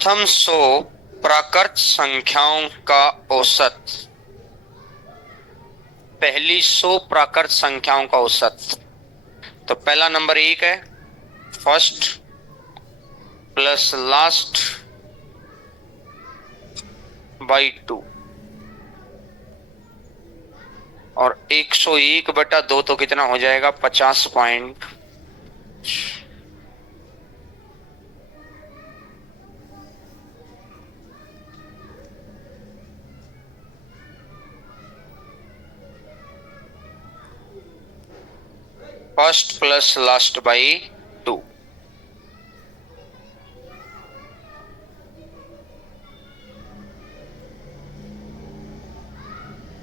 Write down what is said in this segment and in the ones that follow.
प्रथम 100 प्राकृत संख्याओं का औसत। पहली 100 प्राकृत संख्याओं का औसत। तो पहला नंबर 1 है, फर्स्ट प्लस लास्ट बाई 2, और 101/2 तो कितना हो जाएगा, 50 point. First plus last by 2।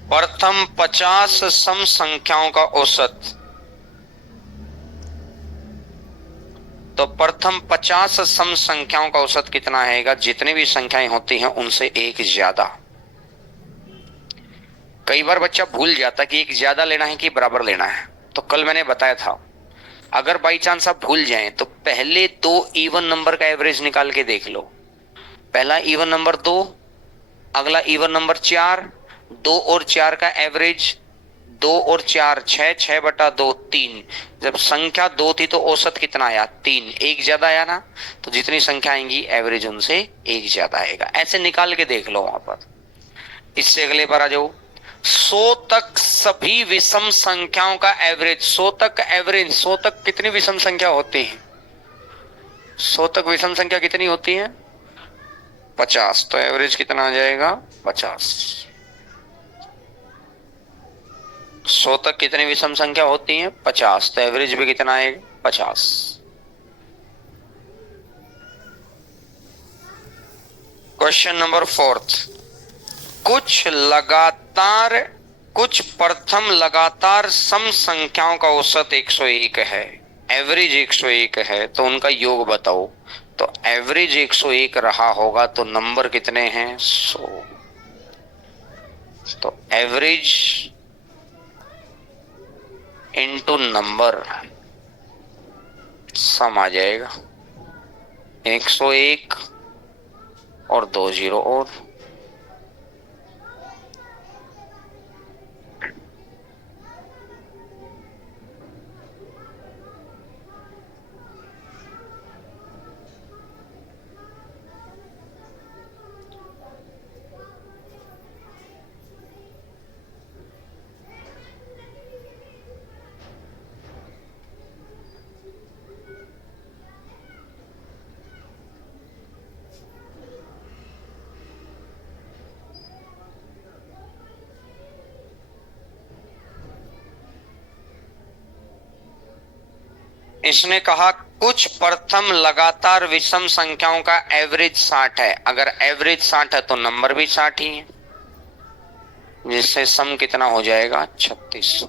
प्रथम 50 सम संख्याओं का औसत। तो प्रथम 50 सम संख्याओं का औसत कितना आएगा, जितनी भी संख्याएं होती हैं उनसे एक ज्यादा। कई बार बच्चा भूल जाता कि एक ज्यादा लेना है कि बराबर लेना है। तो कल मैंने बताया था, अगर बाई चांस आप भूल जाएं तो पहले 2 इवन नंबर का एवरेज निकाल के देख लो। पहला इवन नंबर 2, अगला इवन नंबर 4, 2 और 4 का एवरेज 2 और 4 6, 6/2 3। जब संख्या 2 थी तो औसत कितना आया, 3, एक ज्यादा आया ना। तो जितनी संख्या आएंगी एवरेज उनसे एक ज्यादा आएगा। ऐसे निकाल के देख लो वहां पर। इससे अगले पर आ जाओ, 100 तक सभी विषम संख्याओं का एवरेज। 100 तक एवरेज, 100 तक कितनी विषम संख्या होती है, 100 तक विषम संख्या कितनी होती है, 50। तो एवरेज कितना आ जाएगा, 50। 100 तक कितनी विषम संख्या होती है, 50। तो एवरेज भी कितना आएगा, 50। क्वेश्चन नंबर 4, कुछ प्रथम लगातार सम संख्याओं का औसत 101 है, एवरेज 101 है, तो उनका योग बताओ। तो एवरेज 101 रहा होगा तो नंबर कितने हैं, 100। तो एवरेज इनटू नंबर सम आ जाएगा, 101 और 2 जीरो और। इसने कहा कुछ प्रथम लगातार विषम संख्याओं का एवरेज 60 है। अगर एवरेज 60 है तो नंबर भी 60 ही है, जिससे सम कितना हो जाएगा, 36।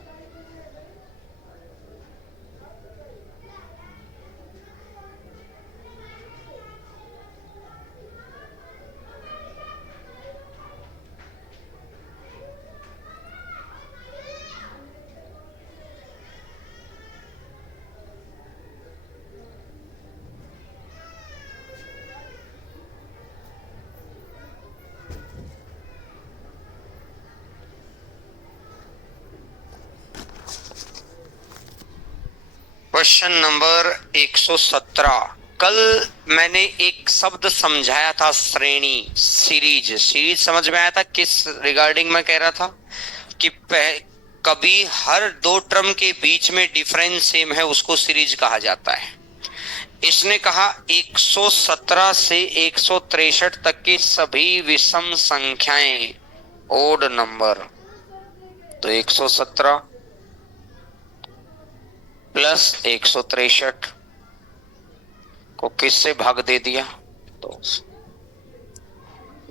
Question number 117। कल मैंने एक शब्द समझाया था, श्रेणी, सीरीज। सीरीज समझ में आया था, किस रिगार्डिंग में कह रहा था कि कभी हर 2 टर्म के बीच में डिफरेंस सेम है, उसको सीरीज कहा जाता है। इसने कहा 117 से 163 तक की सभी विषम संख्याएं ओड नंबर। तो 117 प्लस 163 को किससे भाग दे दिया, तो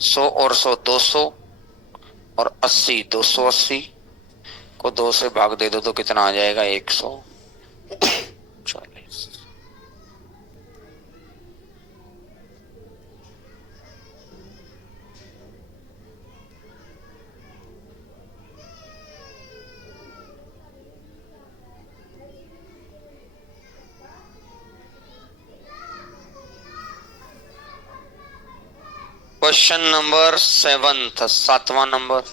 100 और 100 200, और 80 280 को 2 से भाग दे दो तो कितना आ जाएगा, 140। Question number 7, 7वां number.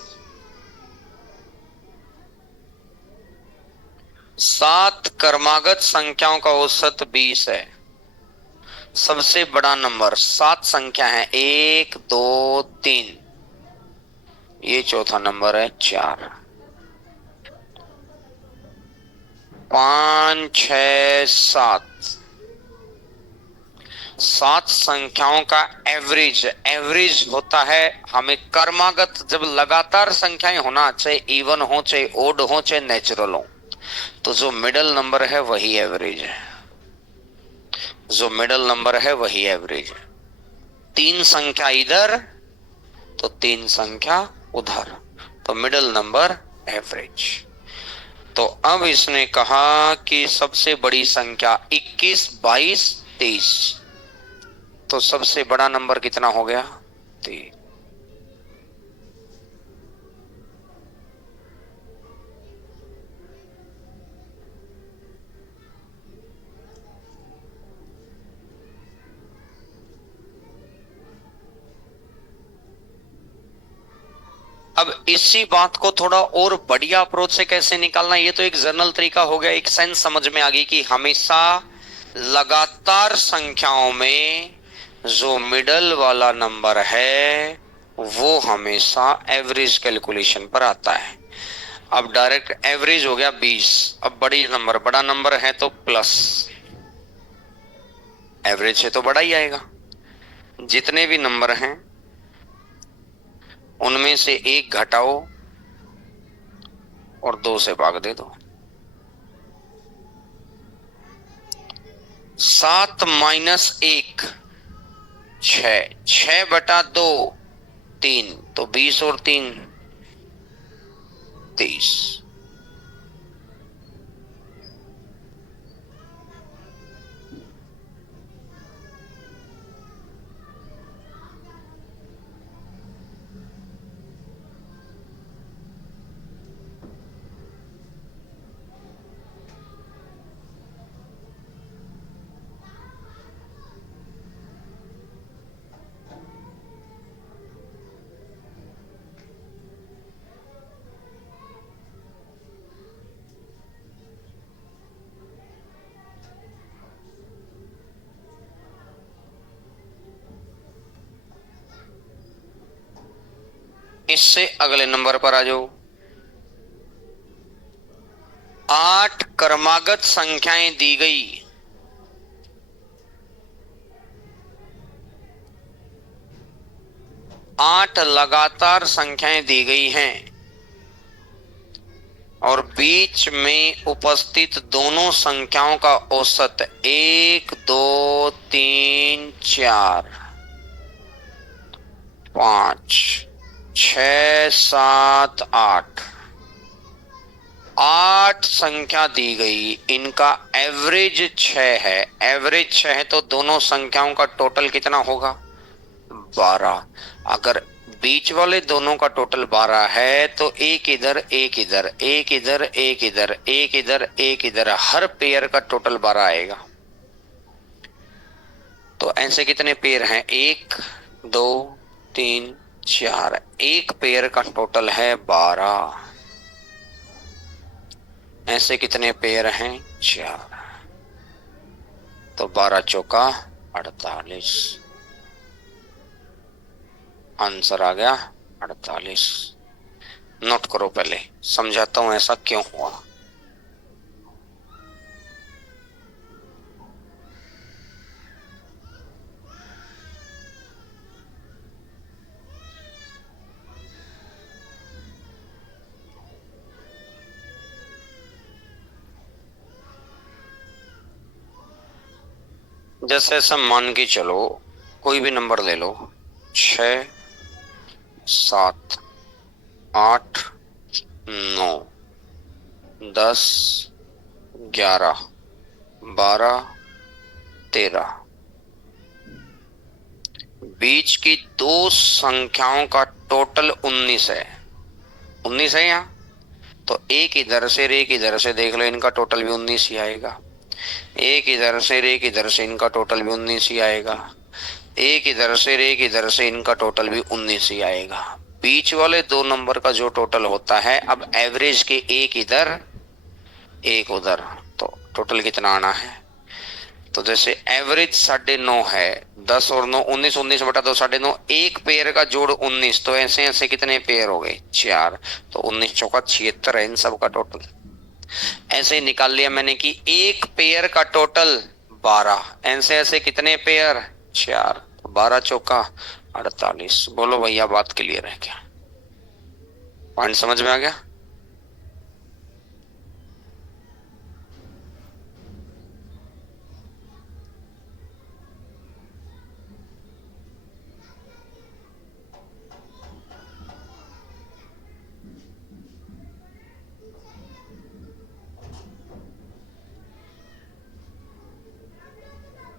7 क्रमागत संख्याओं का औसत 20 है। सबसे बड़ा नंबर 7 संख्या है, 1 2 3, ये चौथा नंबर है 4, 5 6 7। 7 संख्याओं का एवरेज, एवरेज होता है हमें क्रमागत, जब लगातार संख्याएं होना, चाहे इवन हो चाहे ओड हो चाहे नेचुरल हो, तो जो मिडल नंबर है वही एवरेज है। जो मिडल नंबर है वही एवरेज है। 3 संख्या इधर तो 3 संख्या उधर, तो मिडल नंबर एवरेज। तो अब इसने कहा कि सबसे बड़ी संख्या 21 22 23, तो सबसे बड़ा नंबर कितना हो गया? 3। अब इसी बात को थोड़ा और बढ़िया अप्रोच से कैसे निकालना, ये तो एक जर्नल तरीका हो गया, एक सेंस समझ में आ गई कि हमेशा लगातार संख्याओं में जो मिडल वाला नंबर है वो हमेशा एवरेज कैलकुलेशन पर आता है। अब डायरेक्ट एवरेज हो गया 20, अब बड़ी नंबर, बड़ा नंबर है तो प्लस, एवरेज है तो बड़ा ही आएगा। जितने भी नंबर हैं उनमें से एक घटाओ और 2 से भाग दे दो। 7 माइनस 1 6, 6 बटा 2 3, तो 20 और 3 23। इससे अगले नंबर पर आ जाओ। 8 क्रमागत संख्याएं दी गई, 8 लगातार संख्याएं दी गई हैं और बीच में उपस्थित दोनों संख्याओं का औसत 1 2 3 4 5 6 7 8, 8 संख्या दी गई, इनका एवरेज 6 है। एवरेज 6 है तो दोनों संख्याओं का टोटल कितना होगा? 12। अगर बीच वाले दोनों का टोटल 12 है तो एक इधर एक इधर, एक इधर एक इधर, एक इधर एक इधर, हर पेयर का टोटल 12 आएगा। तो ऐसे कितने पेयर हैं? 1 2 3 4, एक पेयर का टोटल है 12। ऐसे कितने पेयर हैं? 4, तो 12 चौका 48, आंसर आ गया 48। नोट करो, पहले समझाता हूं ऐसा क्यों हुआ। जैसे ऐसा मान के चलो, कोई भी नंबर ले लो, 6 7 8 9 10 11 12 13, बीच की दो संख्याओं का टोटल 19 है। 19 है यहाँ, तो एक इधर से एक इधर से देख लो, इनका टोटल भी 19 ही आएगा। एक इधर से एक इधर से, इनका टोटल भी 19 ही आएगा। एक इधर से एक इधर से, इनका टोटल भी 19 ही आएगा। बीच वाले दो नंबर का जो टोटल होता है, अब एवरेज के एक इधर एक उधर, तो टोटल कितना आना है? तो जैसे एवरेज 9.5 है, 10 और 9 19, 19/2 9.5, एक पेयर का जोड़ 19, तो ऐसे ऐसे कितने पेयर हो गए? 4। तो 19 चौका 76 है इन सब का टोटल। ऐसे ही निकाल लिया मैंने कि एक पेयर का टोटल 12, ऐसे ऐसे कितने पेयर? 4। 12 चौका 48। बोलो भैया, बात क्लियर है क्या? पॉइंट समझ में आ गया?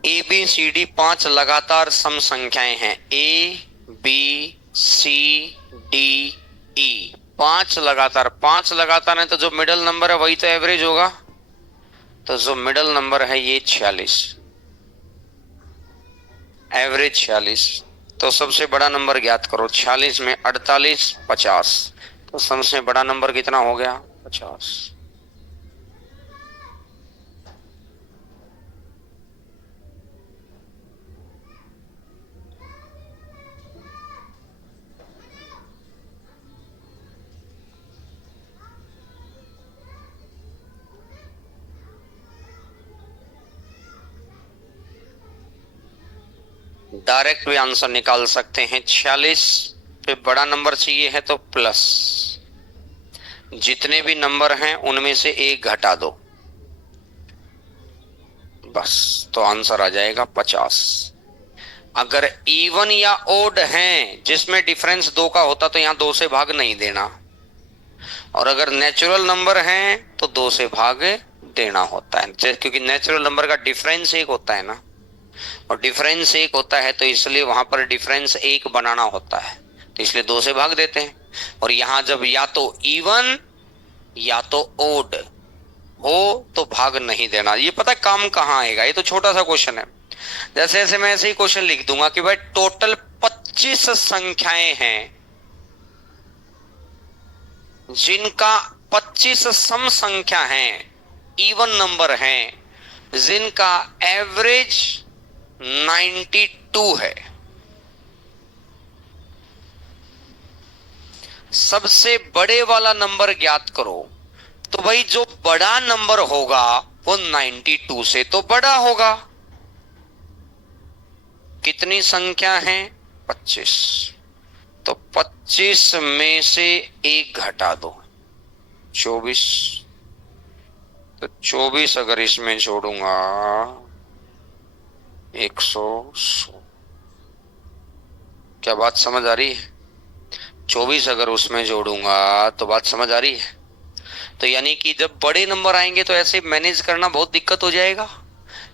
ए बी सी डी 5 लगातार सम संख्याएं हैं। A B C D E 5 लगातार, 5 लगातार है, तो जो मिडल नंबर है वही तो एवरेज होगा। तो जो मिडल नंबर है ये 46, एवरेज 46। तो सबसे बड़ा नंबर ज्ञात करो। 46 में 48, 50, तो सबसे बड़ा नंबर कितना हो गया? 50। डायरेक्ट भी आंसर निकाल सकते हैं। 46 पे बड़ा नंबर चाहिए है तो प्लस, जितने भी नंबर हैं उनमें से एक घटा दो, बस, तो आंसर आ जाएगा 50। अगर इवन या ओड हैं जिसमें डिफरेंस 2 का होता तो यहां 2 से भाग नहीं देना, और अगर नेचुरल नंबर हैं तो 2 से भाग देना होता है, क्योंकि नेचुरल नंबर का डिफरेंस 1 होता है ना, और डिफरेंस 1 होता है तो इसलिए वहां पर डिफरेंस 1 बनाना होता है, तो इसलिए 2 से भाग देते हैं। और यहां जब या तो इवन या तो ओड हो तो भाग नहीं देना। ये पता है काम कहां आएगा? ये तो छोटा सा क्वेश्चन है। जैसे ऐसे मैं ऐसे ही क्वेश्चन लिख दूंगा कि भाई टोटल 25 संख्याएं हैं जिनका 25 सम संख्या हैं, इवन नंबर हैं, जिनका एवरेज 92 है। सबसे बड़े वाला नंबर ज्ञात करो। तो भाई जो बड़ा नंबर होगा वो 92 से तो बड़ा होगा। कितनी संख्या है? 25। तो 25 में से एक घटा दो, 24। तो 24 अगर इसमें जोड़ूंगा 116। क्या बात समझ आ रही है? 24 अगर उसमें जोड़ूंगा तो बात समझ आ रही है? तो यानी कि जब बड़े नंबर आएंगे तो ऐसे मैनेज करना बहुत दिक्कत हो जाएगा।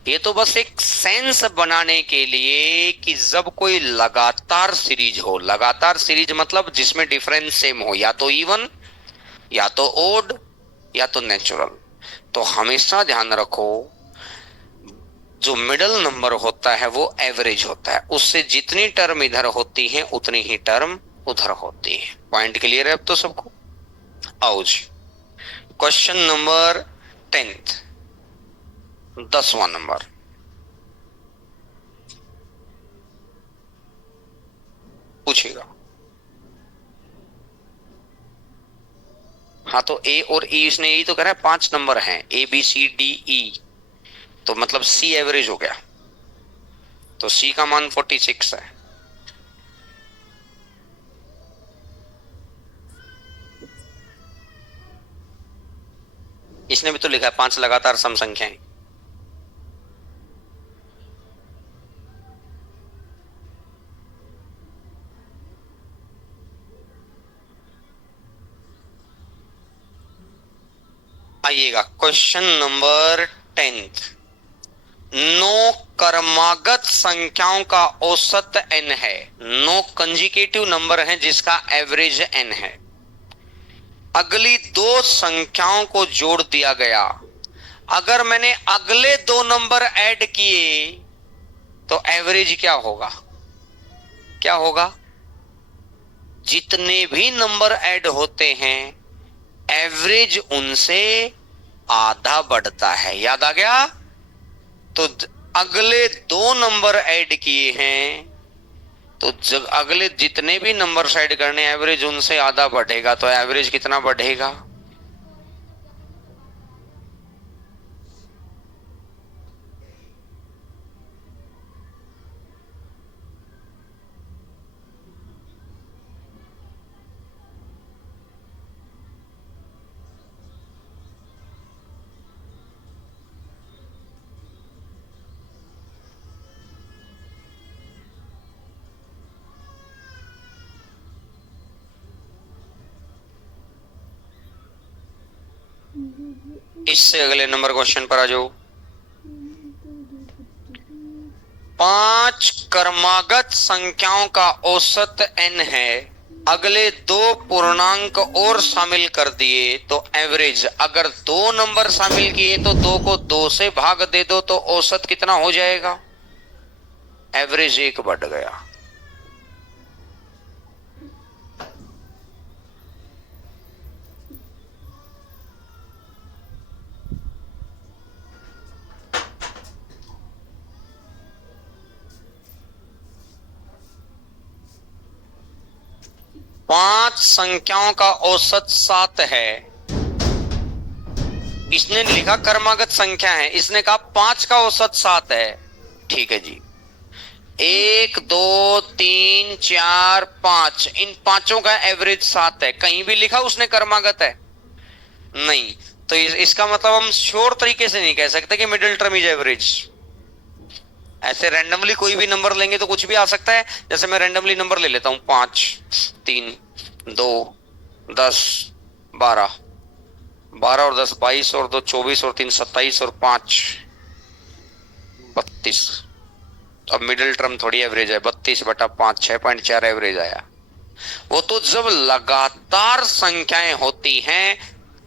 ये तो बस एक सेंस बनाने के लिए कि जब कोई लगातार सीरीज हो, लगातार सीरीज मतलब जिसमें डिफरेंस सेम हो, या तो इवन या तो ओड या तो नेचुरल, तो हमेशा ध्यान रखो जो मिडल नंबर होता है वो एवरेज होता है, उससे जितनी टर्म इधर होती है उतनी ही टर्म उधर होती है। पॉइंट क्लियर है अब तो सबको? आओ जी, क्वेश्चन नंबर 10th, 10वां नंबर पूछेगा। हाँ, तो ए और ई, इसने यही तो कह रहा है 5 नंबर हैं, A B C D E, तो मतलब सी एवरेज हो गया, तो सी का मान 46 है। इसने भी तो लिखा है 5 लगातार सम संख्याएं। आइएगा क्वेश्चन नंबर 10th। 9 क्रमागत संख्याओं का औसत n है। 9 कंजिकेटिव नंबर हैं जिसका एवरेज n है। अगली 2 संख्याओं को जोड़ दिया गया। अगर मैंने अगले 2 नंबर ऐड किए तो एवरेज क्या होगा? क्या होगा? जितने भी नंबर ऐड होते हैं एवरेज उनसे आधा बढ़ता है। याद आ गया? तो अगले दो नंबर ऐड किए हैं तो जब अगले जितने भी नंबर ऐड करने एवरेज उनसे आधा बढ़ेगा, तो एवरेज कितना बढ़ेगा? इससे अगले नंबर क्वेश्चन पर आ जाओ। 5 क्रमागत संख्याओं का औसत n है, अगले दो पूर्णांक और शामिल कर दिए तो एवरेज, अगर दो नंबर शामिल किए तो दो को दो से भाग दे दो तो औसत कितना हो जाएगा? एवरेज 1 बढ़ गया। पांच संख्याओं का औसत 7 है, इसने लिखा क्रमागत संख्या है, इसने कहा 5 का औसत 7 है। ठीक है जी, 1 2 3 4 5, इन पांचों का एवरेज 7 है। कहीं भी लिखा उसने क्रमागत है? नहीं। तो इसका मतलब हम श्योर तरीके से नहीं कह सकते कि मिडिल टर्म इज एवरेज। ऐसे रैंडमली कोई भी नंबर लेंगे तो कुछ भी आ सकता है। जैसे मैं रैंडमली नंबर ले लेता हूं, 5 3 2 10 12, 12 और 10 22 और 2 24 और 3 27 और 5 32। अब मिडिल टर्म थोड़ी एवरेज है, 32/5 6.4 एवरेज आया। वो तो जब लगातार संख्याएं होती हैं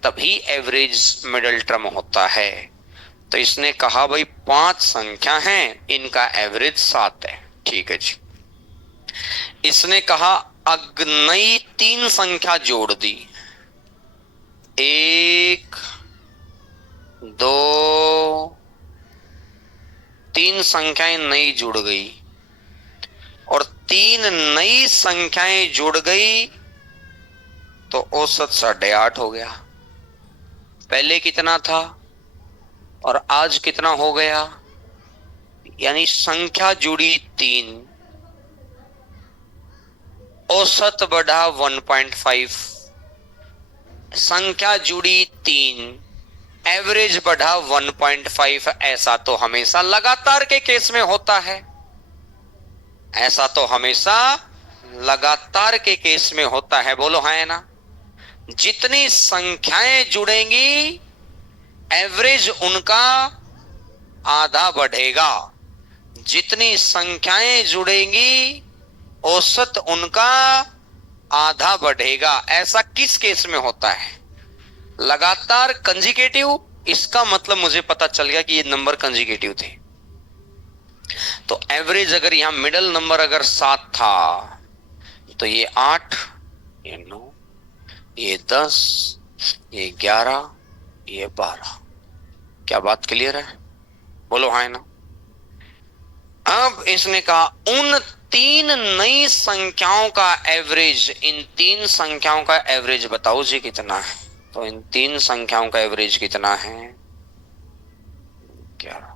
तभी एवरेज मिडिल टर्म होता है। तो इसने कहा भाई 5 संख्या हैं, इनका एवरेज 7 है। ठीक है जी। इसने कहा नई 3 संख्या जोड़ दी, 1 2 3 संख्याएं नई जुड़ गई और 3 नई संख्याएं जुड़ गई तो औसत 8.5 हो गया। पहले कितना था और आज कितना हो गया? यानी संख्या जुड़ी 3, औसत बढ़ा 1.5। संख्या जुड़ी 3, एवरेज बढ़ा 1.5। ऐसा तो हमेशा लगातार के केस में होता है, ऐसा तो हमेशा लगातार के केस में होता है। बोलो है ना? जितनी संख्याएं जुड़ेंगी एवरेज उनका आधा बढ़ेगा, जितनी संख्याएं जुड़ेंगी औसत उनका आधा बढ़ेगा। ऐसा किस केस में होता है? लगातार कंजिकेटिव, इसका मतलब मुझे पता चल गया कि ये नंबर कंजिकेटिव थे। तो एवरेज अगर यहां मिडल नंबर अगर 7 था तो ये 8, ये 9, ये 10, ये 11, ये 12। क्या बात क्लियर है? बोलो हाँ ना? अब इसने कहा उन 3 नई संख्याओं का एवरेज, इन 3 संख्याओं का एवरेज बताओ जी कितना है। तो इन 3 संख्याओं का एवरेज कितना है? 11।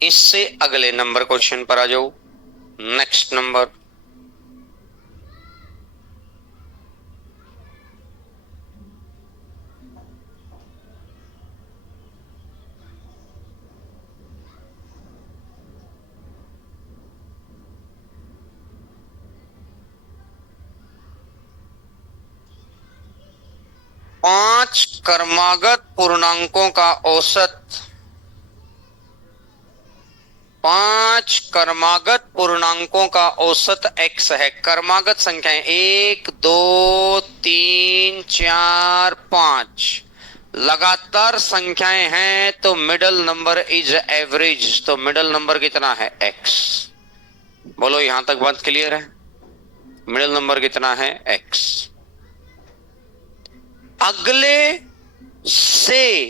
इससे अगले नंबर क्वेश्चन पर आ जाओ। नेक्स्ट नंबर, 5 क्रमागत पूर्णांकों का औसत, 5 क्रमागत पूर्णांकों का औसत x है। क्रमागत संख्याएं 1 2 3 4 5 लगातार संख्याएं हैं, तो मिडल नंबर इज एवरेज। तो मिडल नंबर कितना है? x। बोलो यहां तक बात क्लियर है? मिडल नंबर कितना है? x। अगले से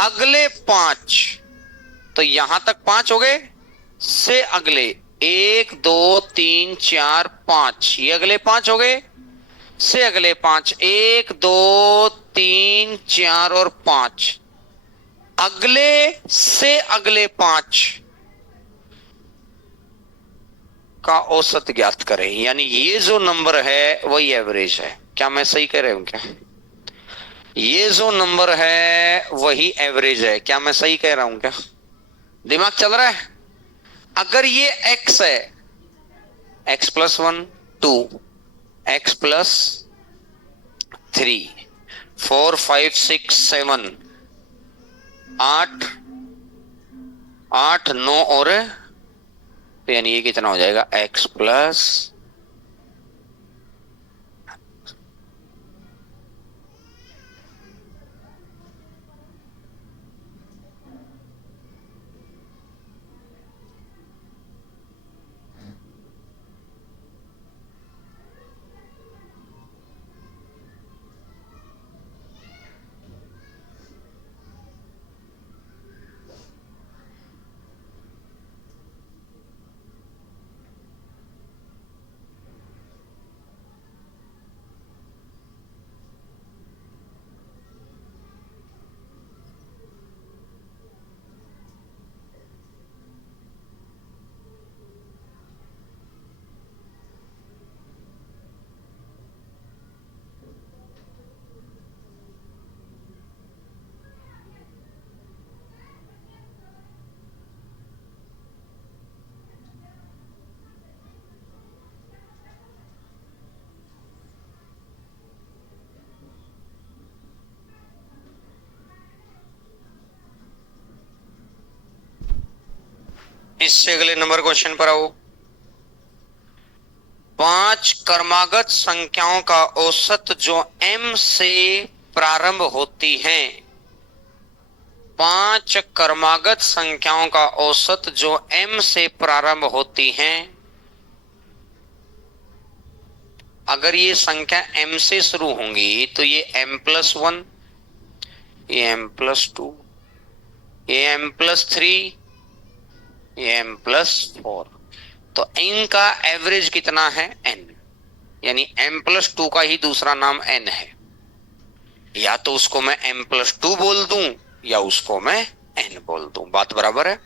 अगले 5, तो यहां तक 5 हो गए। से अगले 1 2 3 4 5, ये अगले 5 हो गए। से अगले 5 1 2 3 4 और 5, अगले से अगले 5 का औसत ज्ञात करें। यानी ये जो नंबर है वही एवरेज है। क्या मैं सही कह रहा हूं? क्या ये जो नंबर है वही एवरेज है? क्या मैं सही कह रहा हूं? क्या दिमाग चल रहा है? अगर ये x है, x+1 2, x+3 4 5 6 7 8 8 9 और, तो यानी ये कितना हो जाएगा? x प्लस, इससे अगले नंबर क्वेश्चन पर आओ। 5 क्रमागत संख्याओं का औसत जो m से प्रारंभ होती हैं, 5 क्रमागत संख्याओं का औसत जो m से प्रारंभ होती हैं। अगर ये संख्या m से शुरू होंगी तो ये m+1, ये m+2, ये m+3, ये m+4। तो इनका एवरेज कितना है? n। यानी m+2 का ही दूसरा नाम n है। या तो उसको मैं m+2 बोल दूं या उसको मैं n बोल दूं। बात बराबर है?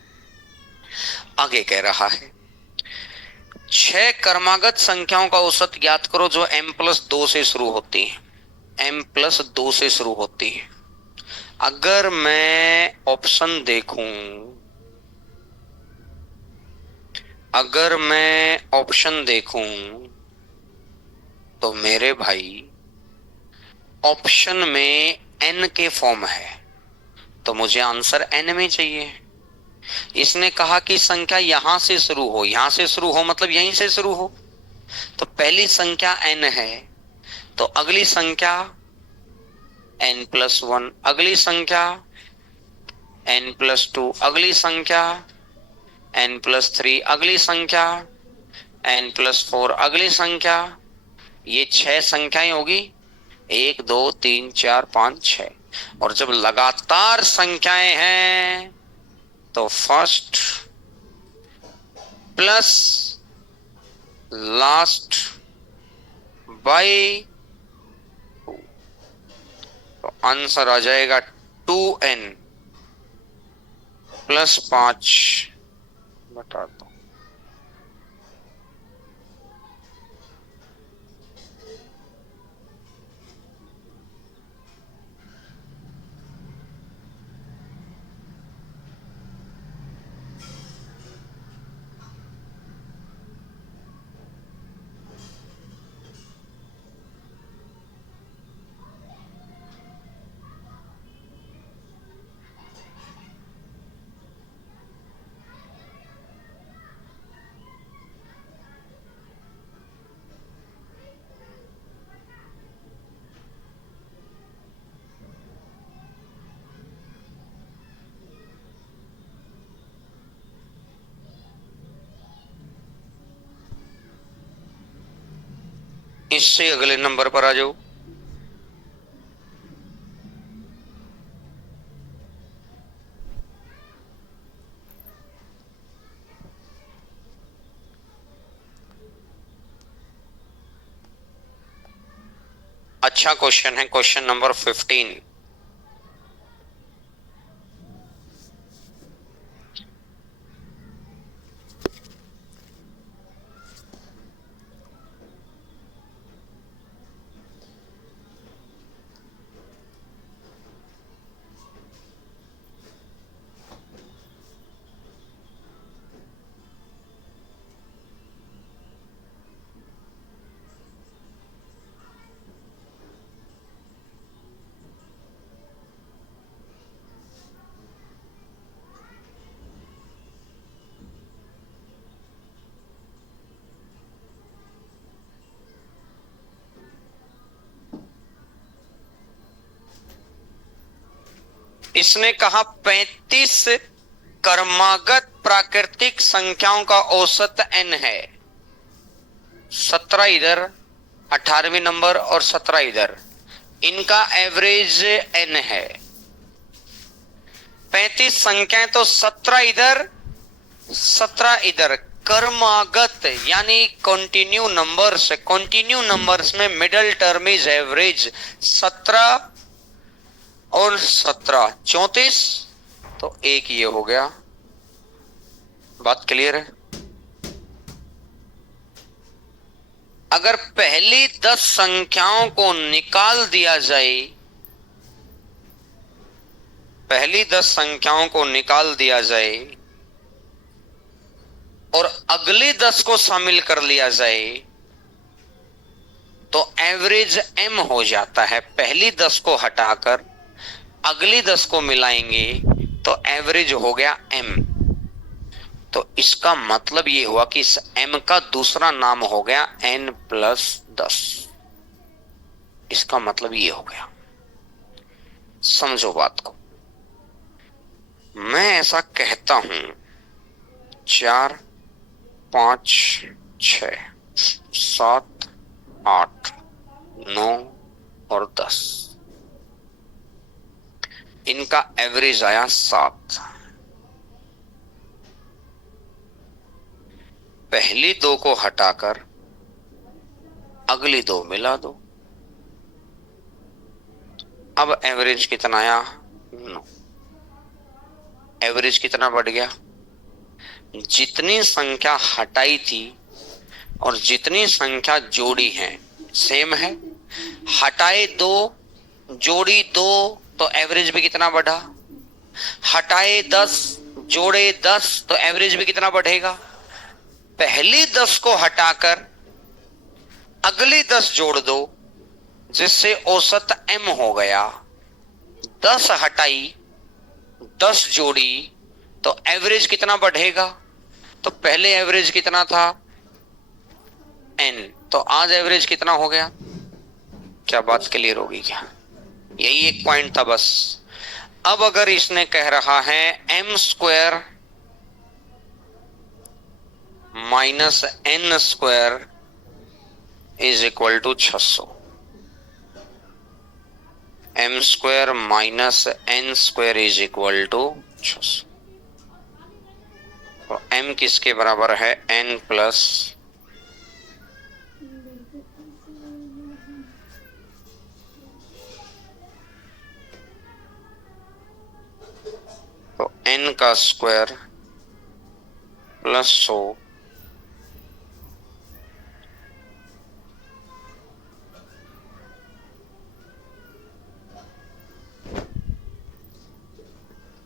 आगे कह रहा है 6 क्रमागत संख्याओं का औसत ज्ञात करो जो m+2 से शुरू होती है। m+2 से शुरू होती है। अगर मैं ऑप्शन देखूं, अगर मैं ऑप्शन देखूं तो मेरे भाई ऑप्शन में n के फॉर्म है, तो मुझे आंसर n में चाहिए। इसने कहा कि संख्या यहां से शुरू हो, यहां से शुरू हो मतलब यहीं से शुरू हो। तो पहली संख्या n है, तो अगली संख्या n+1, अगली संख्या n+2, अगली संख्या n+3, अगली संख्या n+4, अगली संख्या। ये 6 संख्याएं होगी, 1 2 3 4 5 6। और जब लगातार संख्याएं हैं तो फर्स्ट प्लस लास्ट बाई 2, तो आंसर आ जाएगा 2n+5/2। इससे अगले नंबर पर आ जाओ। अच्छा क्वेश्चन है, क्वेश्चन नंबर 15। इसने कहा 35 क्रमागत प्राकृतिक संख्याओं का औसत n है। 17 इधर, 18वें नंबर और 17 इधर, इनका एवरेज n है। 35 संख्याएं तो 17 इधर 17 इधर, क्रमागत यानी कंटिन्यू नंबर्स। कंटिन्यू नंबर्स में मिडल टर्म इज एवरेज। 17 और 17 34, तो एक ये हो गया। बात क्लियर है? अगर पहली 10 संख्याओं को निकाल दिया जाए, पहली 10 संख्याओं को निकाल दिया जाए और अगली 10 को शामिल कर लिया जाए तो एवरेज m हो जाता है। पहली 10 को हटाकर अगली 10 को मिलाएंगे तो एवरेज हो गया m। तो इसका मतलब ये हुआ कि इस m का दूसरा नाम हो गया n+10। इसका मतलब ये हो गया। समझो बात को। मैं ऐसा कहता हूं 4 5 6 7 8 9 और 10, इनका एवरेज आया 7। पहली 2 को हटाकर अगली 2 मिला दो। अब एवरेज कितना आया? 9। एवरेज कितना बढ़ गया? जितनी संख्या हटाई थी और जितनी संख्या जोड़ी है सेम है। हटाए 2 जोड़ी 2 तो एवरेज भी कितना बढ़ा? हटाए 10 जोड़े 10 तो एवरेज भी कितना बढ़ेगा? पहली 10 को हटाकर अगली 10 जोड़ दो जिससे औसत m हो गया। 10 हटाई 10 जोड़ी तो एवरेज कितना बढ़ेगा? तो पहले एवरेज कितना था? n। तो आज एवरेज कितना हो गया? क्या बात क्लियर होगी क्या? यही एक पॉइंट था बस। अब अगर इसने कह रहा है m² minus n² is equal to 600, m² minus n² is equal to 600, तो m किसके बराबर है? n प्लस तो n का स्क्वायर प्लस 100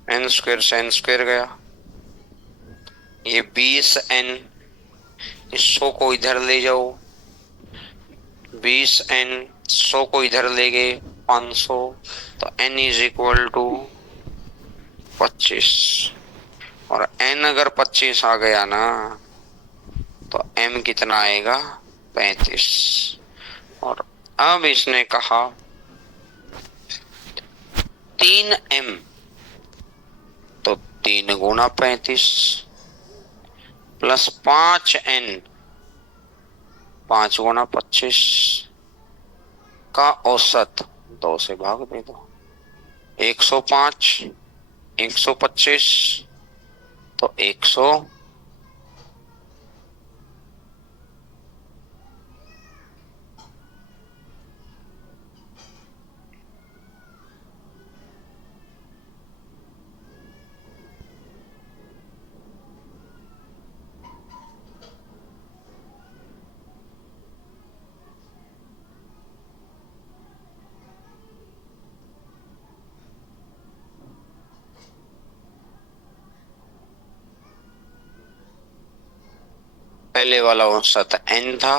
n² से n² गया। ये 20n, इस 100 को इधर ले जाओ। 20n 100 को इधर ले गए 500, तो n इज इक्वल टू 25। और n अगर 25 आ गया ना तो m कितना आएगा? 35। और अब इसने कहा 3m, तो 3 गुना 35 प्लस 5n 5 × 25 का औसत 2 से भाग दे दो। 105, 125 तो 100, पहले वाला औसत n था,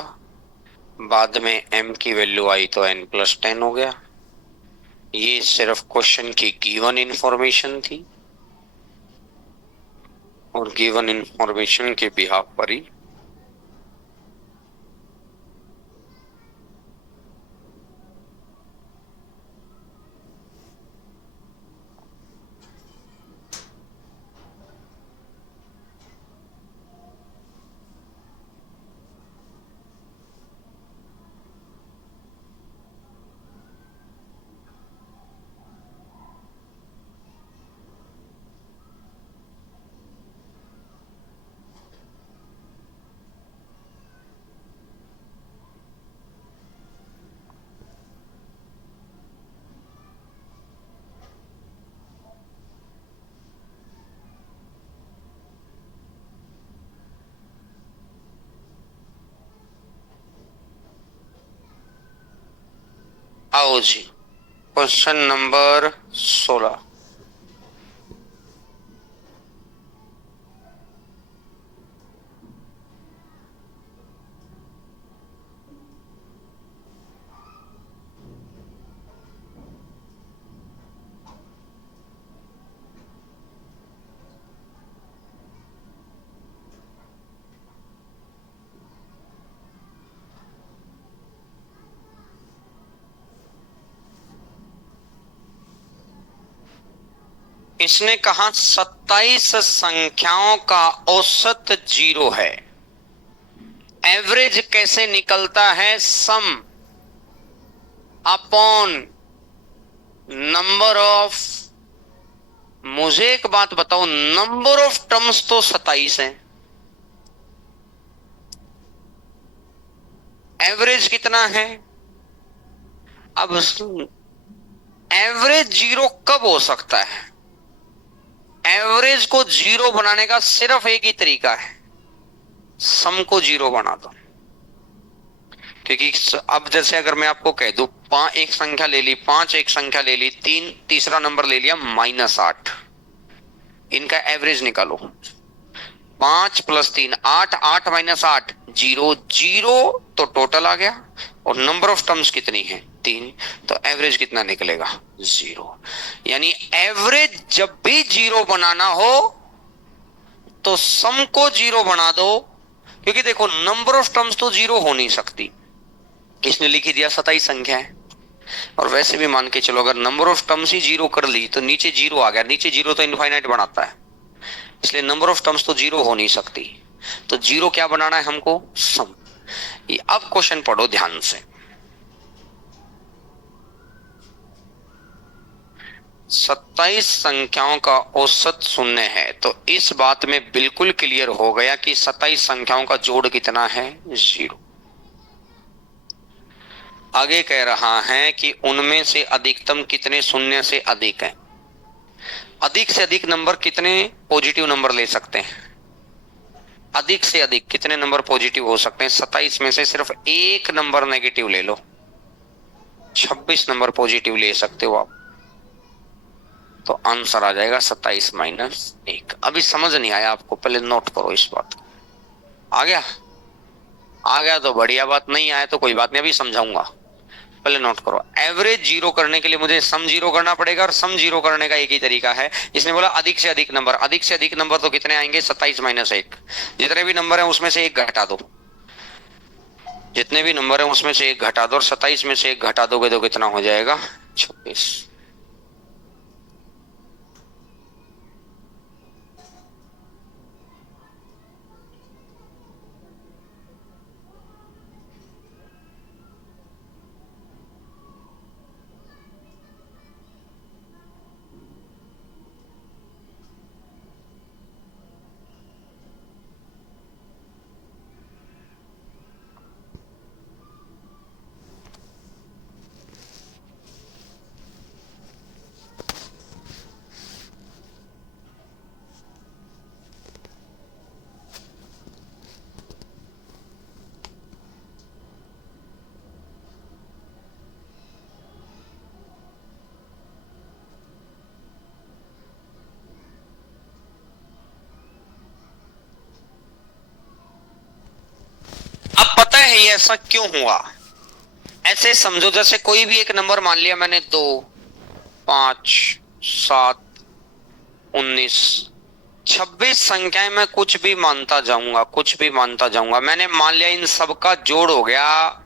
बाद में m की वैल्यू आई तो n+10 हो गया। ये सिर्फ क्वेश्चन की गिवन इंफॉर्मेशन थी और गिवन इंफॉर्मेशन के बिहाफ पर ही आओ जी, क्वेश्चन नंबर 16। इसने कहा 27 संख्याओं का औसत 0 है। एवरेज कैसे निकलता है? सम अपॉन नंबर ऑफ, मुझे एक बात बताओ, नंबर ऑफ टर्म्स तो 27 है, एवरेज कितना है? अब एवरेज 0 कब हो सकता है? एवरेज को 0 बनाने का सिर्फ एक ही तरीका है, सम को 0 बना दो। क्योंकि अब जैसे अगर मैं आपको कह दूं, एक संख्या ले ली 5, एक संख्या ले ली 3, तीसरा नंबर ले लिया -8, इनका एवरेज निकालो। 5 + 3 8, 8 - 8 0 0, तो टोटल आ गया। और नंबर ऑफ टर्म्स कितनी है? 3, तो एवरेज कितना निकलेगा? 0। यानी एवरेज जब भी 0 बनाना हो तो सम को 0 बना दो, क्योंकि देखो नंबर ऑफ टर्म्स तो 0 हो नहीं सकती। किसने लिखी दिया? 27 संख्या है। और वैसे भी मान के चलो, अगर नंबर ऑफ टर्म्स ही 0 कर ली तो नीचे 0 आ गया, नीचे 0 तो इनफाइनाइट बनाता है, इसलिए नंबर ऑफ टर्म्स तो 0 हो नहीं सकती। तो 0 क्या बनाना है हमको? सम। ये अब क्वेश्चन पढ़ो ध्यान से। 27 संख्याओं का औसत 0 है, तो इस बात में बिल्कुल क्लियर हो गया कि 27 संख्याओं का जोड़ कितना है? 0। आगे कह रहा है कि उनमें से अधिकतम कितने शून्य से अधिक हैं। अधिक से अधिक नंबर कितने पॉजिटिव नंबर ले सकते हैं? अधिक से अधिक कितने नंबर पॉजिटिव हो सकते हैं? 27 में से सिर्फ एक नंबर नेगेटिव ले लो, 26 नंबर पॉजिटिव ले सकते हो आप। तो आंसर आ जाएगा 27 - 1। अभी समझ नहीं आया आपको? पहले नोट करो इस बात को। आ गया? आ गया तो बढ़िया बात, नहीं आया तो कोई बात नहीं, अभी समझाऊंगा। पहले नोट करो, एवरेज 0 करने के लिए मुझे सम 0 करना पड़ेगा, और सम 0 करने का एक ही तरीका है। इसने बोला अधिक से अधिक नंबर, अधिक से अधिक नंबर तो कितने आएंगे? 27 - 1। जितने भी नंबर हैं उसमें से एक घटा दो, जितने भी नंबर हैं उसमें से एक घटा दो, और 27 में से एक घटा दोगे तो कितना हो जाएगा? 26। ये ऐसा क्यों हुआ? ऐसे समझो जैसे कोई भी एक नंबर मान लिया मैंने, 2, 5, 7, 19, 26 संख्याएं मैं कुछ भी मानता जाऊंगा, कुछ भी मानता जाऊंगा। मैंने मान लिया इन सब का जोड़ हो गया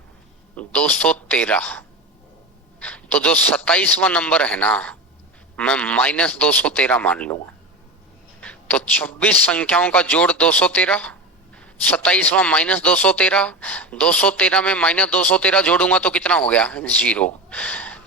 213। तो जो 27वां नंबर है ना, मैं -213 मान लूंगा। तो 26 संख्याओं का जोड़ 213, 27वां -213, 213 में -213 जोड़ूंगा तो कितना हो गया? 0।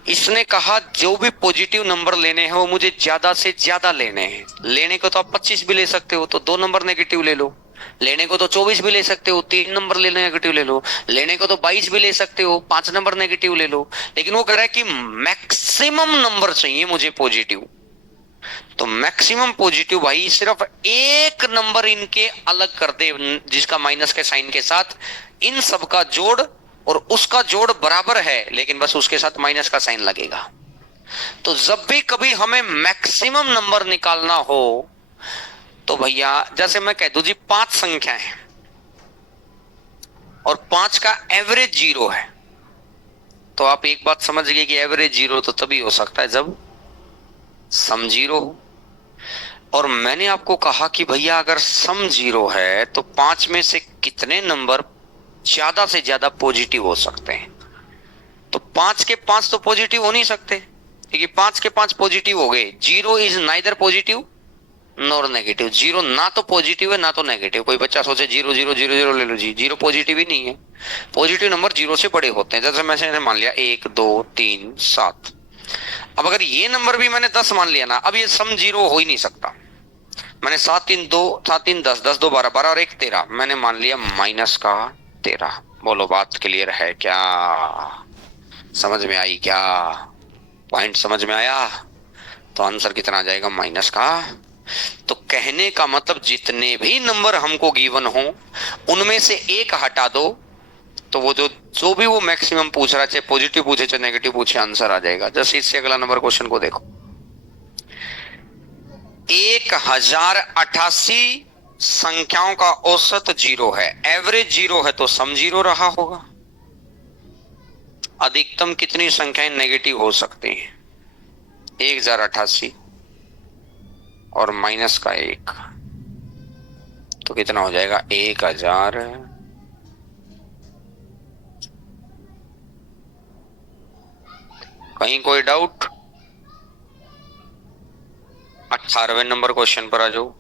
इसने कहा जो भी पॉजिटिव नंबर लेने हैं वो मुझे ज्यादा से ज्यादा लेने हैं। लेने को तो आप 25 भी ले सकते हो, तो 2 नंबर नेगेटिव ले लो। लेने को तो 24 भी ले सकते हो, 3 नंबर ले नेगेटिव ले लो। लेने को तो 22 भी ले सकते हो, 5 नंबर नेगेटिव ले लो। लेकिन वो कह रहा है कि मैक्सिमम नंबर चाहिए मुझे पॉजिटिव। तो मैक्सिमम पॉजिटिव भाई सिर्फ एक नंबर इनके अलग कर दे, जिसका माइनस के साइन के साथ इन सब का जोड़ और उसका जोड़ बराबर है, लेकिन बस उसके साथ माइनस का साइन लगेगा। तो जब भी कभी हमें मैक्सिमम नंबर निकालना हो तो भैया जैसे मैं कह दूं जी 5 संख्या है और 5 का एवरेज 0 है, तो आप एक बात समझ गए कि एवरेज 0 तो तभी हो सकता है जब सम 0 हो। और मैंने आपको कहा कि भैया अगर सम 0 है तो 5 में से कितने नंबर ज्यादा से ज्यादा पॉजिटिव हो सकते हैं? तो 5 के 5 तो पॉजिटिव हो नहीं सकते, क्योंकि 5 के 5 पॉजिटिव हो गए। 0 is neither positive nor negative. 0 ना तो पॉजिटिव है ना तो नेगेटिव। कोई बच्चा सोचे 0 0 0 0 ले लो जी, 0 पॉजिटिव ही नहीं है। पॉजिटिव नंबर 0 से बड़े होते हैं। जैसे मैंने मान लिया 1 2 3 7। अब अगर ये नंबर भी मैंने 10 मान लिया ना, अब ये सम 0 हो ही नहीं सकता। मैंने 7 3 2 7 3 10 10 2 12 12 और 1 13 मैंने मान लिया माइनस का 13। बोलो बात क्लियर है क्या? समझ में आई क्या? पॉइंट समझ में आया? तो आंसर कितना आ जाएगा? माइनस का। तो कहने का मतलब जितने भी नंबर हमको गिवन हो उनमें से एक हटा दो, तो वो जो भी वो मैक्सिमम पूछ रहा है, चाहे पॉजिटिव पूछे चाहे नेगेटिव पूछे, आंसर आ जाएगा। जैसे इससे अगला नंबर क्वेश्चन को देखो। 1088 संख्याओं का औसत 0 है, एवरेज 0 है, तो सम 0 रहा होगा। अधिकतम कितनी संख्याएं नेगेटिव हो सकती हैं? 1088 और माइनस का 1, तो कितना हो जाएगा? 1000। कहीं कोई डाउट? 18वें नंबर क्वेश्चन पर आ जाओ।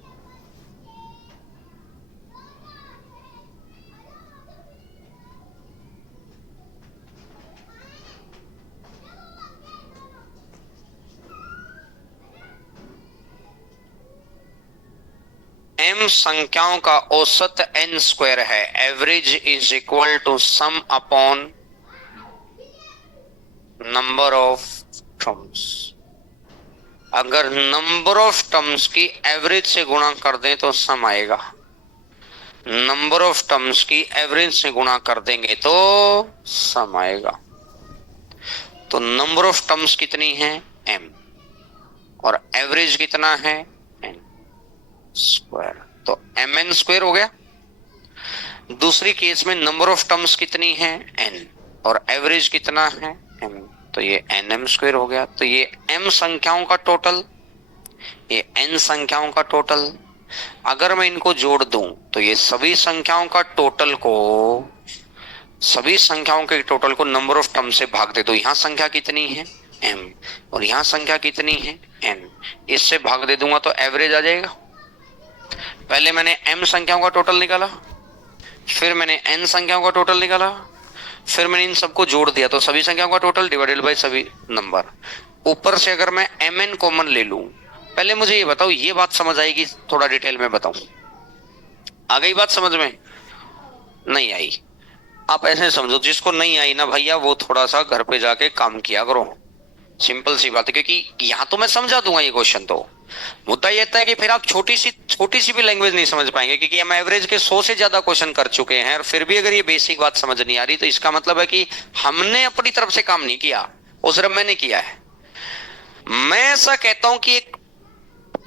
m संख्याओं का औसत n स्क्वायर है, average is equal to sum upon number of terms. अगर नंबर ऑफ टर्म्स की एवरेज से गुणा कर दें तो सम आएगा, नंबर ऑफ टर्म्स की एवरेज से गुणा कर देंगे तो सम आएगा। तो नंबर ऑफ टर्म्स कितनी है? m, और एवरेज कितना है? n स्क्वायर, तो mn स्क्वायर हो गया। दूसरी केस में नंबर ऑफ टर्म्स कितनी है? n, और एवरेज कितना है? m, तो ये nm स्क्वायर हो गया। तो ये m संख्याओं का टोटल, ये n संख्याओं का टोटल। अगर मैं इनको जोड़ दूं तो ये सभी संख्याओं का टोटल को, सभी संख्याओं के टोटल को नंबर ऑफ टर्म से भाग दे दो। यहां संख्या कितनी है? m, और यहां संख्या कितनी है? n। इससे भाग दे दूंगा तो एवरेज आ जाएगा। पहले मैंने m संख्याओं का टोटल निकाला, फिर मैंने n संख्याओं का टोटल निकाला, फिर मैंने इन सबको जोड़ दिया, तो सभी संख्याओं का टोटल डिवाइडेड बाय सभी नंबर। ऊपर से अगर मैं mn कॉमन ले लूं, पहले मुझे ये बताओ, ये बात समझ आएगी? थोड़ा डिटेल में बताऊं। आ गई बात समझ में? नहीं आई? आप ऐसे समझो, जिसको नहीं आई ना भैया वो थोड़ा सा घर पे जाके काम किया करो। सिंपल सी बात है, क्योंकि यहां तो मैं समझा दूंगा ये क्वेश्चन। तो मुद्दा ये है कि फिर आप छोटी सी भी लैंग्वेज नहीं समझ पाएंगे, क्योंकि हम एवरेज के 100 से ज्यादा क्वेश्चन कर चुके हैं और फिर भी अगर ये बेसिक बात समझ नहीं आ रही तो इसका मतलब है कि हमने अपनी तरफ से काम नहीं किया, वो सिर्फ मैंने किया है। मैं ऐसा कहता हूं कि एक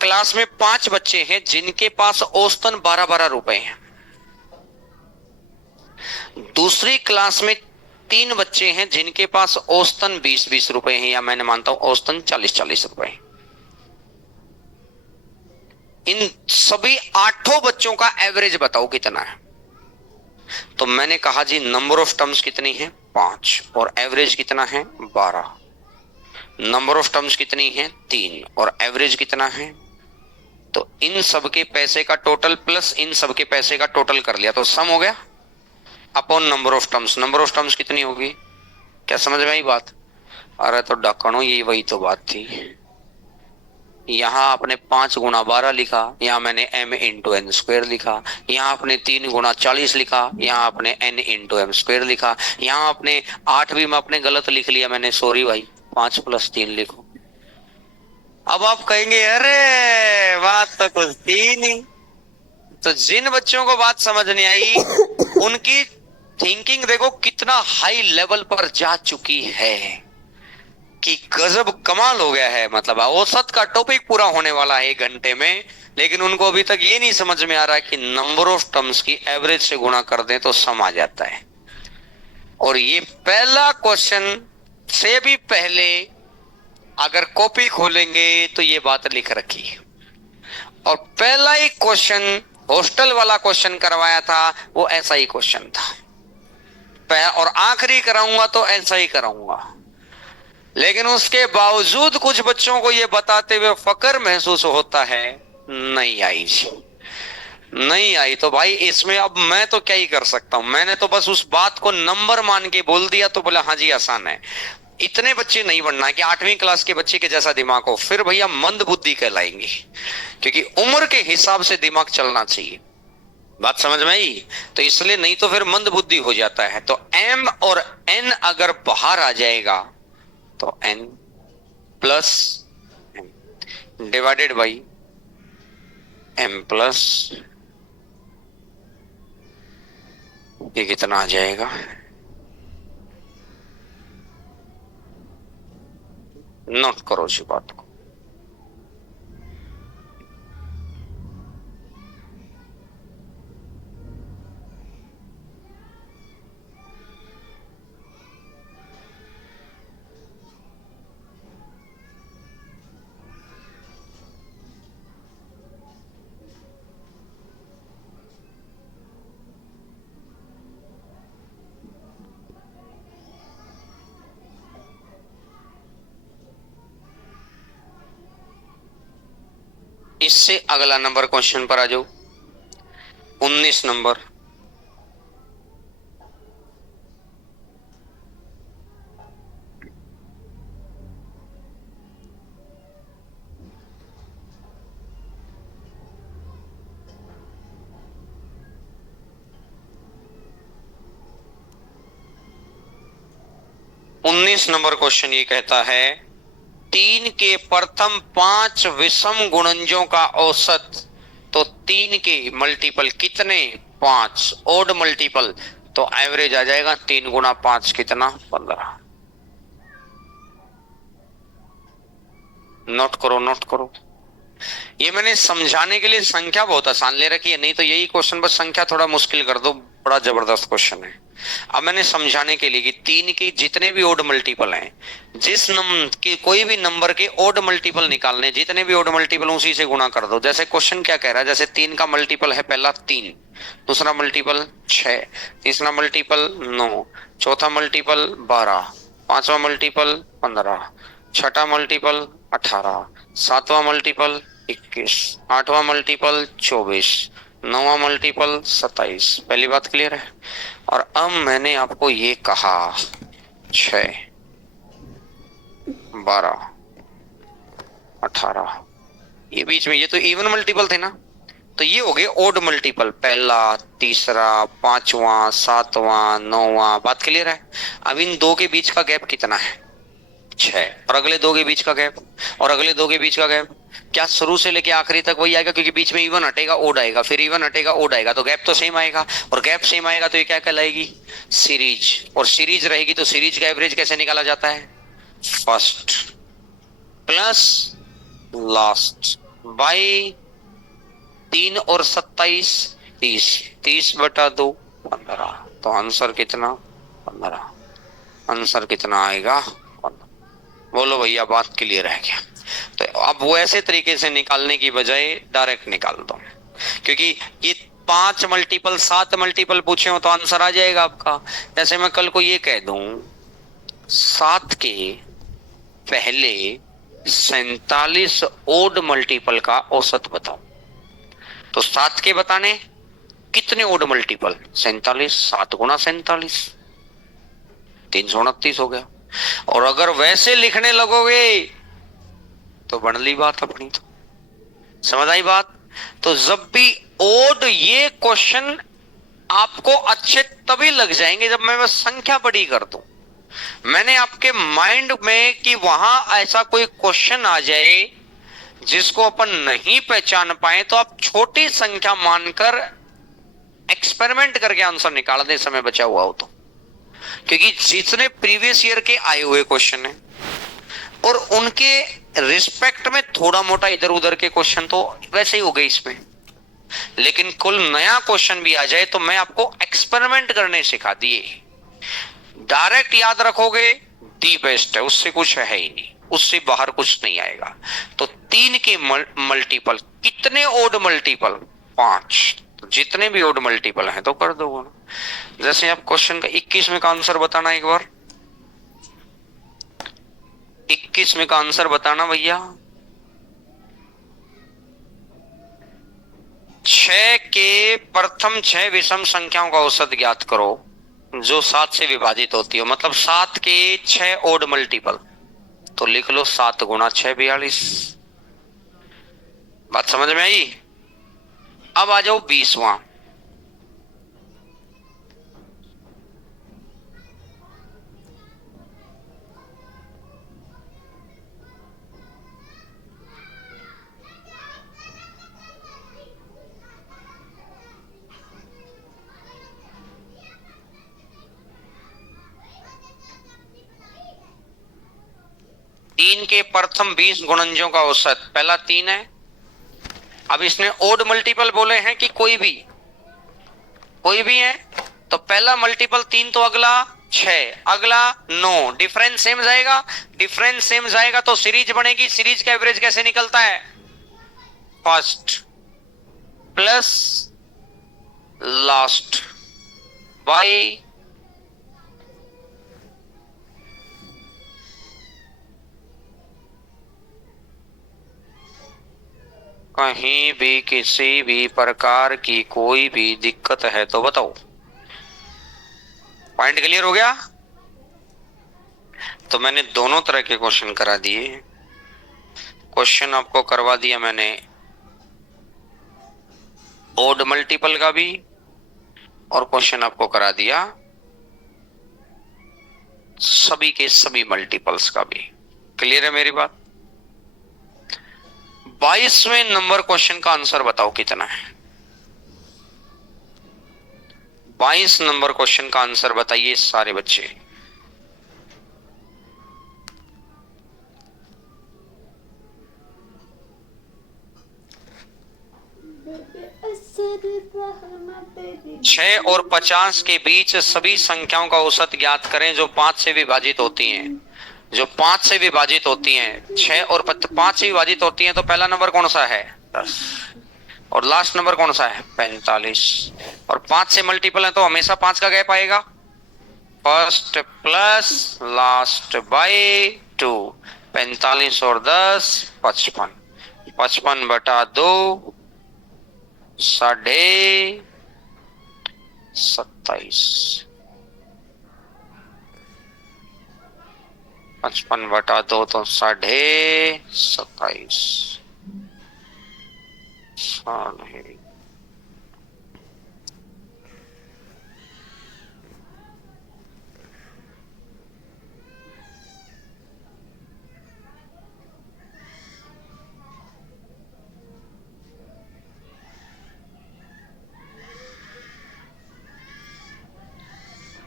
क्लास में 5 बच्चे हैं जिनके पास औसतन 12-12 रुपए हैं। दूसरी क्लास में 3 बच्चे हैं जिनके पास औसतन 20-20 रुपए हैं, या मैंने मानता हूं औसतन 40-40 रुपए। इन सभी 8 बच्चों का एवरेज बताओ कितना है। तो मैंने कहा जी नंबर ऑफ टर्म्स कितनी है 5 और एवरेज कितना है 12। नंबर ऑफ टर्म्स कितनी है 3 और एवरेज कितना है। तो इन सब के पैसे का टोटल प्लस इन सब के पैसे का टोटल कर लिया तो सम हो गया upon number of terms. Number of terms कितनी होगी, क्या समझ में आई बात। अरे तो डकणो ये वही तो बात थी। यहां आपने 5 × 12 लिखा, यहां मैंने m इंटू एन स्क्वेयर लिखा, यहां आपने 3 × 40 लिखा, यहां आपने n इंटू एम स्क्वेयर लिखा, यहां आपने 8 भी मैं अपने गलत लिख लिया मैंने, सॉरी भाई, 5 + 3 लिखो। अब आप कहेंगे अरे बात तो कुछ थी नहीं। तो जिन बच्चों को बात समझ नहीं आई उनकी थिंकिंग देखो कितना हाई लेवल पर जा चुकी है कि गजब कमाल हो गया है। मतलब औसत का टॉपिक पूरा होने वाला है 1 घंटे में, लेकिन उनको अभी तक ये नहीं समझ में आ रहा कि नंबर ऑफ टर्म्स की एवरेज से गुणा कर दें तो सम आ जाता है। और ये पहला क्वेश्चन से भी पहले अगर कॉपी खोलेंगे तो ये बात लिख रखी है। और पहला ही क्वेश्चन हॉस्टल वाला क्वेश्चन करवाया था वो ऐसा ही क्वेश्चन था, और आखिरी कराऊंगा तो ऐसा ही कराऊंगा। लेकिन उसके बावजूद कुछ बच्चों को यह बताते हुए फक्र महसूस होता है नहीं आई जी, नहीं आई। तो भाई इसमें अब मैं तो क्या ही कर सकता हूं, मैंने तो बस उस बात को नंबर मान के बोल दिया तो बोला हाँ जी आसान है। इतने बच्चे नहीं बनना है कि 8वीं क्लास के बच्चे के जैसा दिमाग हो, फिर भैया मंद बुद्धि कहलाएंगे, क्योंकि उम्र के हिसाब से दिमाग चलना चाहिए। बात समझ में आई। तो इसलिए नहीं तो फिर मंद बुद्धि हो जाता है। तो m और n अगर बाहर आ जाएगा तो n plus divided by m plus, ये कितना आ जाएगा, नोट करो इसी बात को। इससे अगला नंबर क्वेश्चन पर आ जाओ, 19 नंबर। उन्नीस नंबर क्वेश्चन ये कहता है 3 के प्रथम 5 विषम गुणनजों का औसत। तो 3 के मल्टीपल कितने 5 ओड मल्टीपल, तो एवरेज आ जाएगा 3 × 5 कितना 15। नोट करो नोट करो। ये मैंने समझाने के लिए संख्या बहुत आसान ले रखी है, नहीं तो यही क्वेश्चन बस संख्या थोड़ा मुश्किल कर दो, बड़ा जबरदस्त क्वेश्चन है। अब मैंने समझाने के लिए कि 3 के जितने भी ओड मल्टीपल हैं, जिस नंबर की कोई भी नंबर के ओड मल्टीपल निकालने, जितने भी ओड मल्टीपल उसी से गुणा कर दो। जैसे क्वेश्चन क्या कह रहा है, जैसे 3 का मल्टीपल है पहला 3, दूसरा मल्टीपल 6, तीसरा मल्टीपल 9, चौथा मल्टीपल 12, पांचवा मल्टीपल 15, छठा मल्टीपल 18, सातवां मल्टीपल 21, आठवां मल्टीपल 24, नौवां मल्टीपल 27। पहली बात क्लियर है। और अब मैंने आपको ये कहा 6, 12, 18, ये बीच में ये तो इवन मल्टीपल थे ना, तो ये हो गए ओड मल्टीपल, पहला, तीसरा, पांचवा, सातवां, नौवां। बात क्लियर है। अब इन दो के बीच का गैप कितना है 6, और अगले दो के बीच का गैप, और अगले दो के बीच का गैप, क्या शुरू से लेके आखिरी तक वही आएगा, क्योंकि बीच में इवन हटेगा ओड आएगा, फिर इवन हटेगा ओड आएगा, तो गैप तो सेम आएगा। और गैप सेम आएगा तो ये क्या कहलाएगी सीरीज, और सीरीज रहेगी तो सीरीज का एवरेज कैसे निकाला जाता है, फर्स्ट प्लस लास्ट बाई 3 और 27 30, 30/2 15। तो आंसर कितना, 15। आंसर कितना आएगा, 15। बोलो भैया बात क्लियर है क्या? तो अब वो ऐसे तरीके से निकालने की बजाय डायरेक्ट निकाल दो, क्योंकि ये 5 मल्टीपल 7 मल्टीपल पूछे हो तो आंसर आ जाएगा आपका। जैसे मैं कल को ये कह दूं 7 के पहले 47 ओड मल्टीपल का औसत बताओ, तो 7 के बताने कितने ओड मल्टीपल, 47, 7 × 47, 329 हो गया। और अगर वैसे लिखने लगोगे तो बन ली बात अपनी। तो समझ आई बात? तो जब भी ओड, ये क्वेश्चन आपको अच्छे तभी लग जाएंगे जब मैं बस संख्या बड़ी कर दूं। मैंने आपके माइंड में कि वहां ऐसा कोई क्वेश्चन आ जाए जिसको अपन नहीं पहचान पाए, तो आप छोटी संख्या मानकर एक्सपेरिमेंट करके आंसर निकाल दें समय बचा हुआ हो तो। क्योंकि जितने प्रीवियस ईयर के आए हुए क्वेश्चन है और उनके रिस्पेक्ट में थोड़ा मोटा इधर उधर के क्वेश्चन तो वैसे ही हो गए इसमें, लेकिन कुल नया क्वेश्चन भी आ जाए तो मैं आपको एक्सपेरिमेंट करने सिखा दिए। डायरेक्ट याद रखोगे दी बेस्ट है, उससे कुछ है ही नहीं, उससे बाहर कुछ नहीं आएगा। तो 3 के मल्टीपल कितने, ओड मल्टीपल 5, तो जितने भी ओड मल्टीपल हैं तो कर दो। जैसे आप क्वेश्चन का 21 का आंसर बताना, एक बार 21 का आंसर बताना भैया। 6 के प्रथम 6 विषम संख्याओं का औसत ज्ञात करो जो 7 से विभाजित होती हो, मतलब 7 के 6 ओड मल्टीपल। तो लिख लो 7 × 6 42। बात समझ में आई? अब आ जाओ 20वां। तीन के प्रथम 20 गुणनजों का औसत, पहला 3 है। अब इसने ओड मल्टीपल बोले हैं कि कोई भी, कोई भी है, तो पहला मल्टीपल 3 तो अगला 6, अगला 9, डिफरेंस सेम जाएगा। डिफरेंस सेम जाएगा तो सीरीज बनेगी। सीरीज का एवरेज कैसे निकलता है, फर्स्ट प्लस लास्ट बाई कहीं भी किसी भी प्रकार की कोई भी दिक्कत है तो बताओ। पॉइंट क्लियर हो गया? तो मैंने दोनों तरह के क्वेश्चन करा दिए। क्वेश्चन आपको करवा दिया मैंने ओड मल्टीपल का भी, और क्वेश्चन आपको करा दिया सभी के सभी मल्टीपल्स का भी। क्लियर है मेरी बात? 22वें नंबर क्वेश्चन का आंसर बताओ कितना है। 22 नंबर क्वेश्चन का आंसर बताइए सारे बच्चे। छह और 50 के बीच सभी संख्याओं का औसत ज्ञात करें जो 5 से विभाजित होती हैं। जो 5 से विभाजित होती हैं, 6 और 5 से विभाजित होती हैं, तो पहला नंबर कौन सा है, 10, और लास्ट नंबर कौन सा है, 45। और 5 से मल्टीपल है तो हमेशा 5 का गैप आएगा, फर्स्ट प्लस लास्ट बाई 2, 45 और 10 55, 55/2 27। 55/2 तो 27.5। नहीं,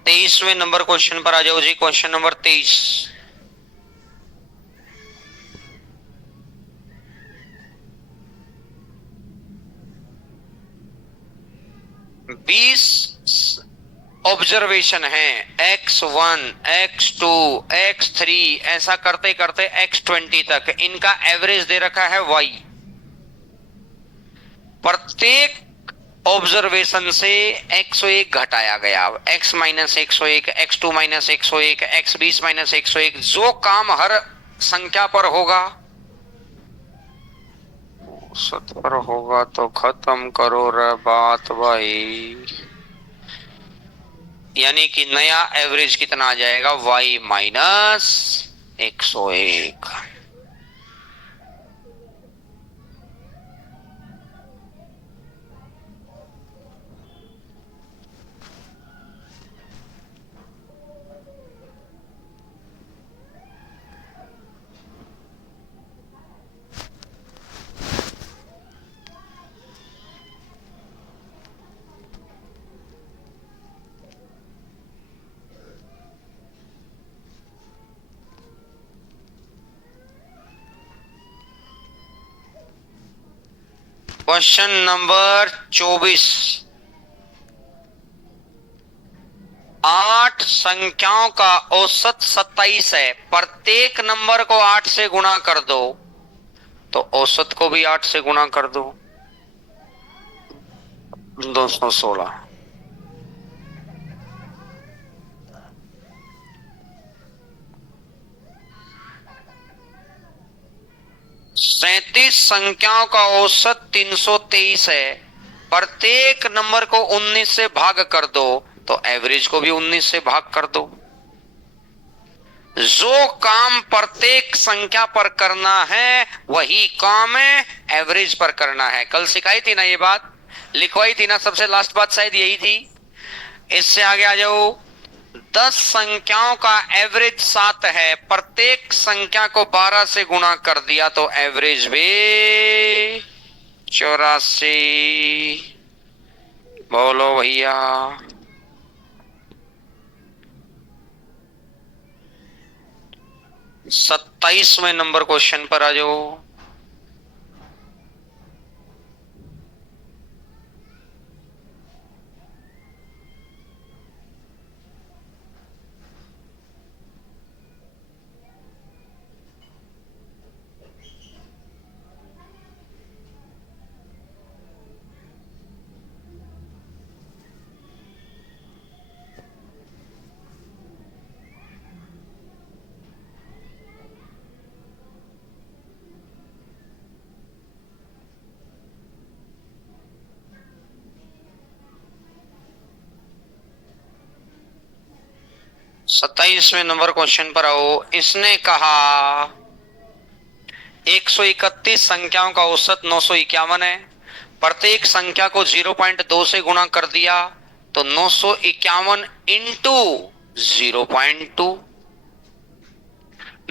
तेईसवें नंबर क्वेश्चन पर आ जाओ जी। Question number 23। 20 ऑब्जर्वेशन है x1 x2 x3 ऐसा करते करते x20 तक, इनका एवरेज दे रखा है y। प्रत्येक ऑब्जर्वेशन से x1 घटाया गया, x minus 101, x2 minus 101, x20 minus 101। जो काम हर संख्या पर होगा, औसत पर होगा तो खत्म करो रे बात भाई। यानी कि नया एवरेज कितना आ जाएगा, y माइनस 101। Question number 24। 8 संख्याओं का औसत 27 है, प्रत्येक नंबर को 8 से गुणा कर दो, तो औसत को भी 8 से गुणा कर दो, 216। 37 संख्याओं का औसत 323 है, प्रत्येक नंबर को 19 से भाग कर दो, तो एवरेज को भी 19 से भाग कर दो। जो काम प्रत्येक संख्या पर करना है वही काम एवरेज पर करना है। कल सिखाई थी ना ये बात, लिखवाई थी ना, सबसे लास्ट बात शायद यही थी। इससे आगे आ जाओ। 10 संख्याओं का एवरेज 7 है, प्रत्येक संख्या को 12 से गुणा कर दिया तो एवरेज भी 84। बोलो भैया। 27वें नंबर क्वेश्चन पर आ जाओ। सत्ताईसवें नंबर क्वेश्चन पर आओ। इसने कहा 131 संख्याओं का औसत 951 है, प्रत्येक संख्या को 0.2 से गुणा कर दिया तो 951 इंटू 0.2,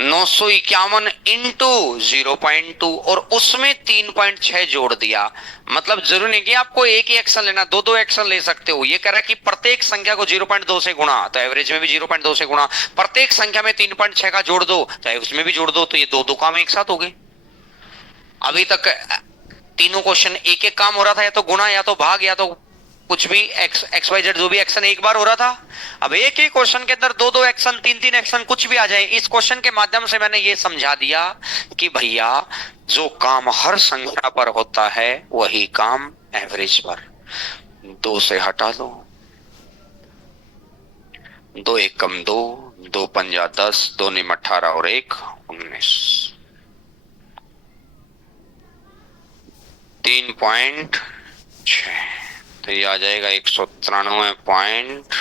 951 इंटू 0.2 और उसमें 3.6 जोड़ दिया। मतलब जरूरी नहीं कि आपको एक ही एक्शन लेना, दो दो एक्शन ले सकते हो। ये कह रहा है कि प्रत्येक संख्या को 0.2 से गुणा, तो एवरेज में भी 0.2 से गुणा, प्रत्येक संख्या में 3.6 का जोड़ दो, चाहे उसमें भी जोड़ दो, तो ये दो दो काम एक साथ हो गए। अभी तक तीनों क्वेश्चन एक एक काम हो रहा था, या तो गुणा या तो भाग या तो कुछ भी एक्स वाई जेड, जो भी एक्शन एक बार हो रहा था। अब एक ही क्वेश्चन के अंदर दो दो एक्शन, तीन तीन एक्शन, कुछ भी आ जाए। इस क्वेश्चन के माध्यम से मैंने ये समझा दिया कि भैया जो काम हर संख्या पर होता है वही काम एवरेज पर। 2 से हटा दो, 2 एकम 2, 2 पंजा 10, 2 निम 18 और 1 19, 3.6, तो ये आ जाएगा 193 पॉइंट।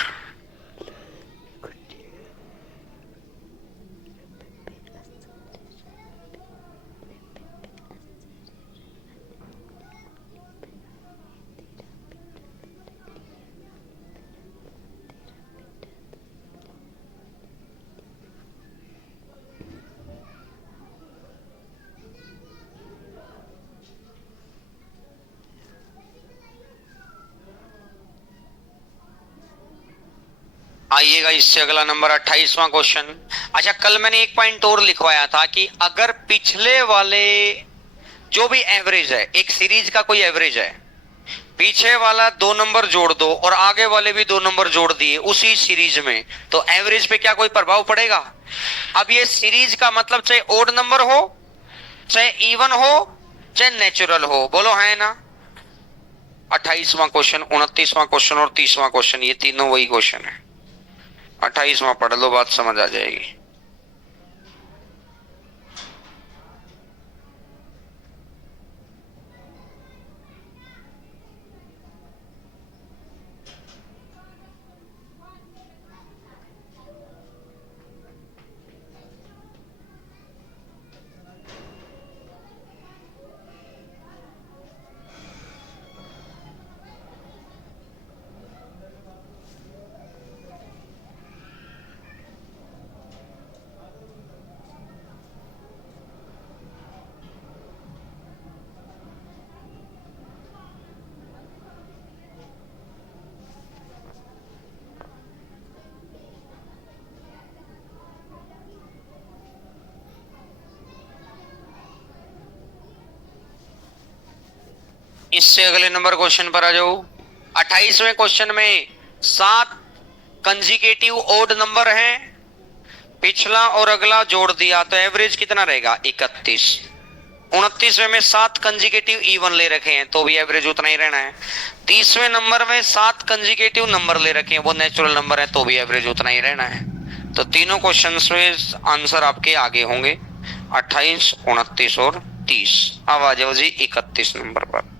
आइएगा इससे अगला नंबर 28वां क्वेश्चन। अच्छा, कल मैंने एक पॉइंट और लिखवाया था कि अगर पिछले वाले जो भी एवरेज है, एक सीरीज का कोई एवरेज है, पीछे वाला 2 नंबर जोड़ दो और आगे वाले भी 2 नंबर जोड़ दिए उसी सीरीज में, तो एवरेज पे क्या कोई प्रभाव पड़ेगा? अब ये सीरीज का मतलब चाहे ओड नंबर हो, चाहे इवन हो, चाहे नेचुरल हो, बोलो है ना। 28वां क्वेश्चन, 29वां क्वेश्चन और 30वां क्वेश्चन, ये तीनों वही क्वेश्चन है। 28वां पढ़ लो, बात समझ आ जाएगी। इससे अगले नंबर क्वेश्चन पर आ जाओ। 28वें क्वेश्चन में 7 कंजिकेटिव ओड नंबर हैं, पिछला और अगला जोड़ दिया तो एवरेज कितना रहेगा? 31। 29वें में 7 कंजिकेटिव इवन ले रखे हैं तो भी एवरेज उतना ही रहना है। 30वें नंबर में 7 कंजिकेटिव नंबर ले रखे हैं, वो नेचुरल नंबर है तो भी एवरेज उतना ही रहना है। तो तीनों क्वेश्चंस में आंसर आपके आगे होंगे, 28, 29 और 30। अब आ जाओ जी 31 नंबर पर।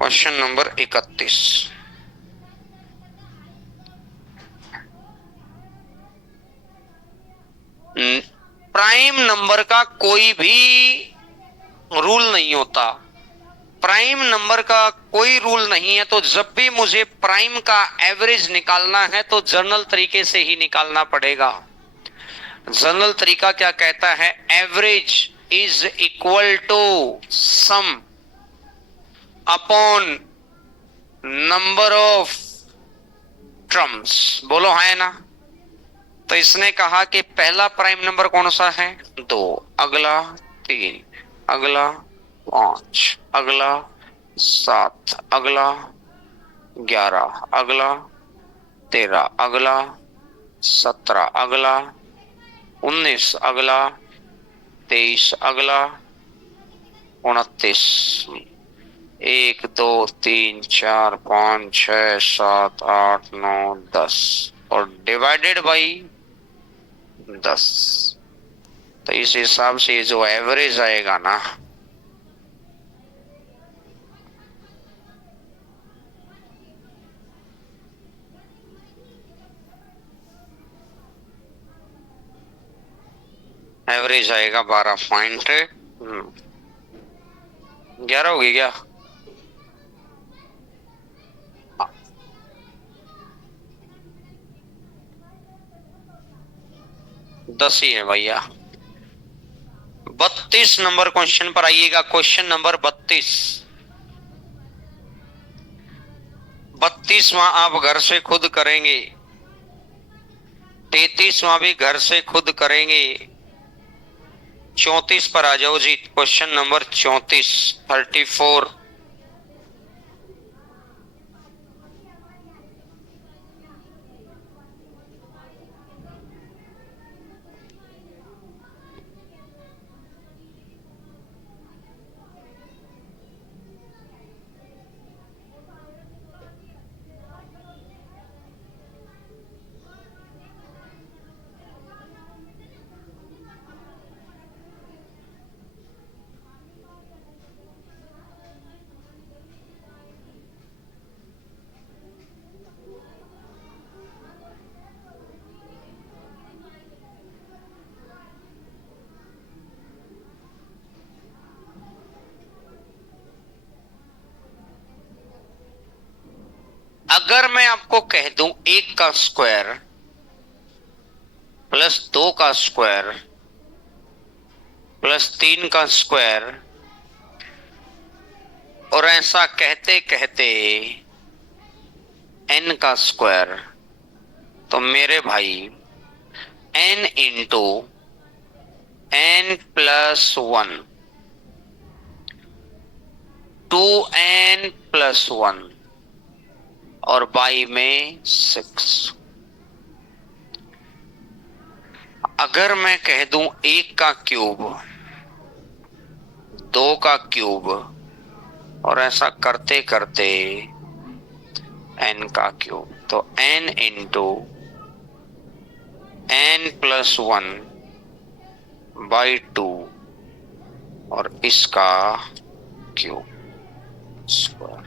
क्वेश्चन नंबर 31, प्राइम नंबर का कोई भी रूल नहीं होता। प्राइम नंबर का कोई रूल नहीं है, तो जब भी मुझे प्राइम का एवरेज निकालना है तो जनरल तरीके से ही निकालना पड़ेगा। जनरल तरीका क्या कहता है? Average is equal to sum upon number of terms, बोलो है ना। तो इसने कहा कि पहला प्राइम नंबर कौन सा है? 2, अगला 3, अगला 5, अगला 7, अगला 11, अगला 13, अगला 17, अगला 19, अगला 23, अगला 29। 1 2 3 4 5 6 7 8 9 10 और डिवाइडेड बाई 10। तो इस हिसाब से जो एवरेज आएगा ना, एवरेज आएगा 12.11 होगी क्या? 10 ही है भैया। 32 नंबर क्वेश्चन पर आइएगा। Question number 32। 32वां आप घर से खुद करेंगे, 33वां भी घर से खुद करेंगे। 34 पर आ जाओ जी। Question number 34, 34। अगर मैं आपको कह दूं 1 का स्क्वायर प्लस 2 का स्क्वायर प्लस 3 का स्क्वायर, और ऐसा कहते कहते n का स्क्वायर, तो मेरे भाई n into n plus 1 2n+1 और बाई में 6। अगर मैं कह दूं 1 का क्यूब, 2 का क्यूब, और ऐसा करते करते n का क्यूब, तो n इंटू n+1/2 और इसका क्यूब स्क्वायर।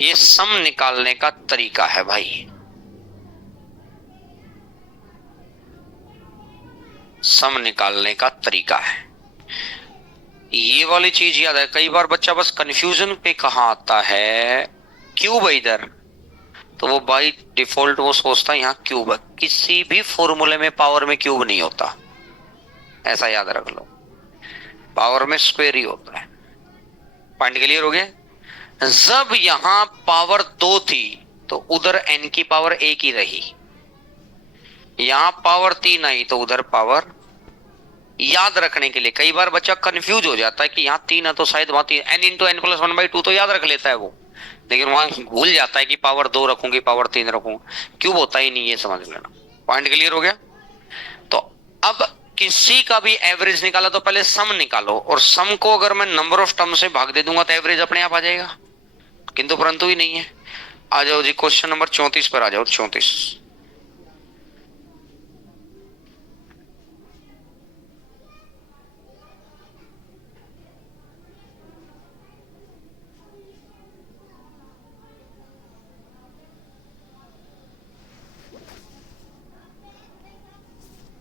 ये सम निकालने का तरीका है भाई, सम निकालने का तरीका है। ये वाली चीज याद है, कई बार बच्चा बस कंफ्यूजन पे कहाँ आता है, क्यूब है इधर, तो वो बाई डिफॉल्ट वो सोचता है यहाँ क्यूब है। किसी भी फॉर्मूले में पावर में क्यूब नहीं होता, ऐसा याद रख लो, पावर में स्क्वायर ही होता है। पॉइंट क्लियर हो गया। जब यहां पावर 2 थी तो उधर n की पावर 1 ही रही, यहां पावर 3 आई तो उधर पावर, याद रखने के लिए कई बार बच्चा कंफ्यूज हो जाता है कि यहाँ 3 है तो शायद वहां 3, n इंटू n+1/2 तो याद रख लेता है वो, लेकिन वहां भूल जाता है कि पावर 2 रखूंगी पावर 3 रखूंगा, क्यूब होता ही नहीं, ये समझ लेना। पॉइंट क्लियर हो गया। तो अब किसी का भी एवरेज निकाला तो पहले सम निकालो, और सम को अगर मैं नंबर ऑफ टर्म से भाग दे दूंगा तो एवरेज अपने आप आ जाएगा, किंतु परंतु ही नहीं है। आ जाओ जी क्वेश्चन नंबर 34 पर आ जाओ। 34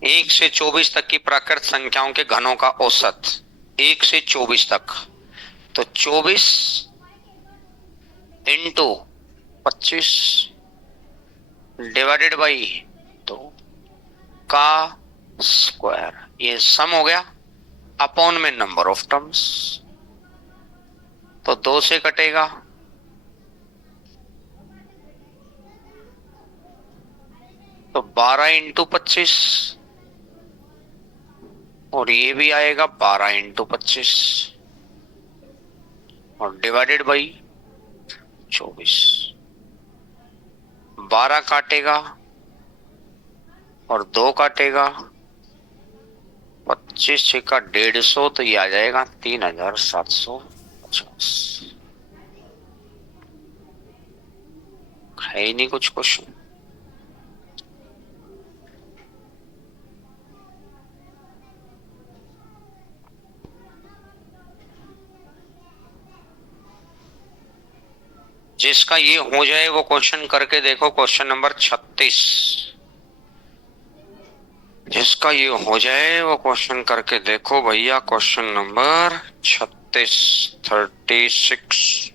1 से 24 तक की प्राकृत संख्याओं के घनों का औसत, 1 से 24 तक, तो 24 इंटू 25 डिवाइडेड बाई 2 का स्क्वायर, ये सम हो गया, अपॉन में नंबर ऑफ टर्म्स, तो 2 से कटेगा, तो 12 इंटू 25, और ये भी आएगा 12 इंटू 25 और डिवाइडेड बाई 24। 12 काटेगा और 2 काटेगा, 25 छक्का 150, तो ये आ जाएगा 3750। है ही नहीं कुछ क्वेश्चन। जिसका ये हो जाए वो क्वेश्चन करके देखो, क्वेश्चन नंबर 36। जिसका ये हो जाए वो क्वेश्चन करके देखो भैया, क्वेश्चन नंबर 36, 36।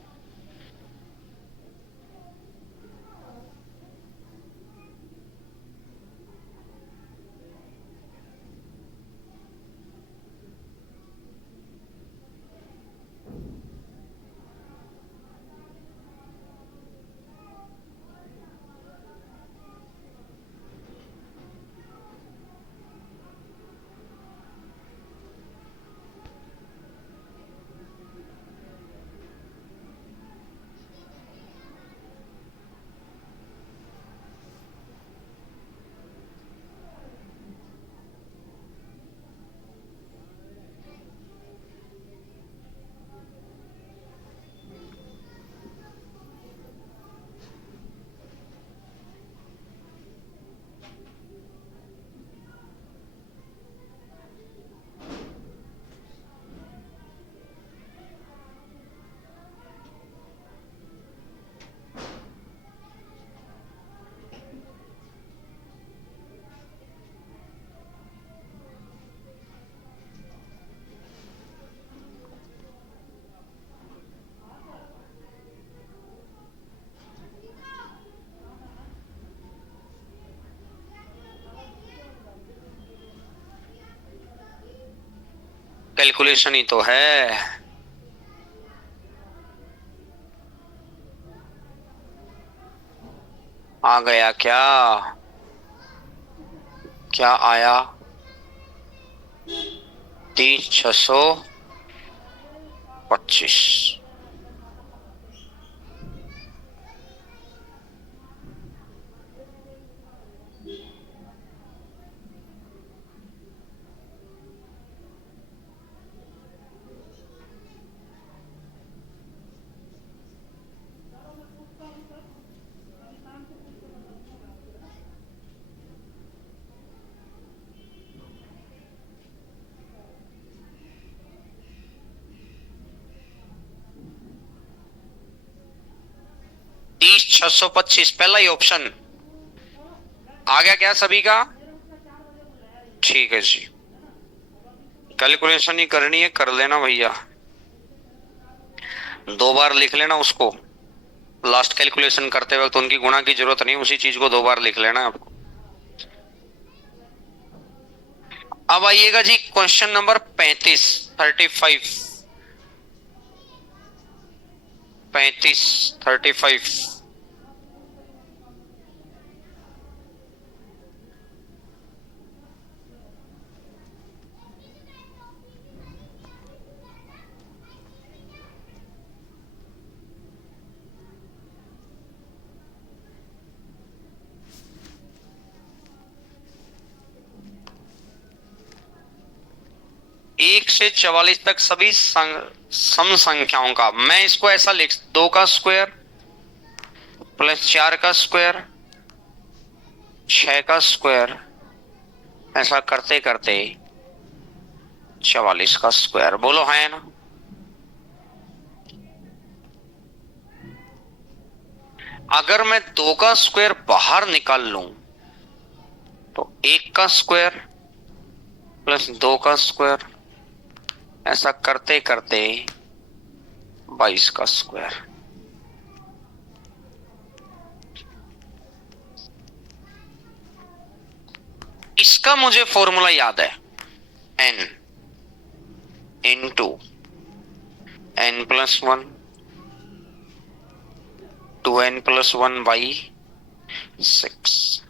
कैलकुलेशन ही तो है। आ गया क्या, क्या आया, 30,600 25। 30,625 पहला ही ऑप्शन आ गया क्या सभी का? ठीक है जी, कैलकुलेशन ही करनी है, कर लेना भैया, 2 बार लिख लेना उसको। लास्ट कैलकुलेशन करते वक्त उनकी गुणा की जरूरत नहीं, उसी चीज को 2 बार लिख लेना आपको। अब आइएगा जी क्वेश्चन नंबर 35, 35, 35, 35। एक से 44 तक सभी सम संख्याओं का, मैं इसको ऐसा लिख, 2 का स्क्वायर प्लस 4 का स्क्वायर 6 का स्क्वायर, ऐसा करते करते 44 का स्क्वायर, बोलो है ना? अगर मैं 2 का स्क्वायर बाहर निकाल लूं तो 1 का स्क्वायर प्लस 2 का स्क्वायर, ऐसा करते करते 22 का स्क्वायर। इसका मुझे फॉर्मूला याद है, n इंटू n+1 2n+1/6।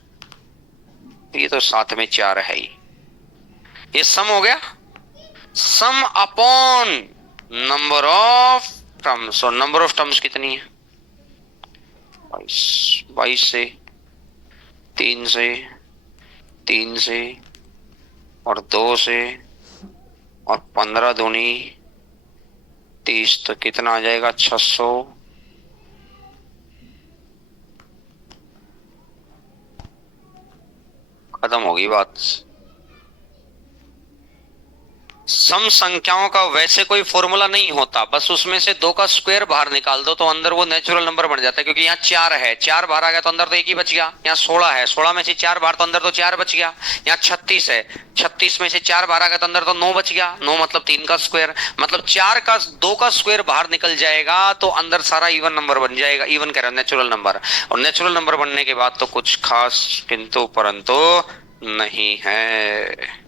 ये तो साथ में 4 है ही, ये सम हो गया, सम अपॉन नंबर ऑफ टर्म्स, और नंबर ऑफ टर्म्स कितनी है? 22, 22 से 3 से 3 से और 2 से और 15 दूनी 30, तो कितना आ जाएगा? 600। खत्म होगी बात। सम संख्याओं का वैसे कोई फॉर्मूला नहीं होता, बस उसमें से 2 का स्क्वायर बाहर निकाल दो तो अंदर वो नेचुरल नंबर बन जाता है, क्योंकि यहाँ 4 है, 4 बाहर आ गया तो अंदर तो 1 ही बच गया। यहाँ 16 है, 16 में से 4 बाहर तो अंदर तो 4 बच गया। यहाँ 36 है, 36 में से 4 बाहर आ गया तो अंदर तो 9 बच गया। 9 मतलब 3 का स्क्वायर, मतलब 4 का 2 का स्क्वायर बाहर निकल जाएगा तो अंदर सारा इवन नंबर बन जाएगा, इवन कह रहा नेचुरल नंबर। और नेचुरल नंबर बनने के बाद तो कुछ खास किंतु परंतु नहीं है।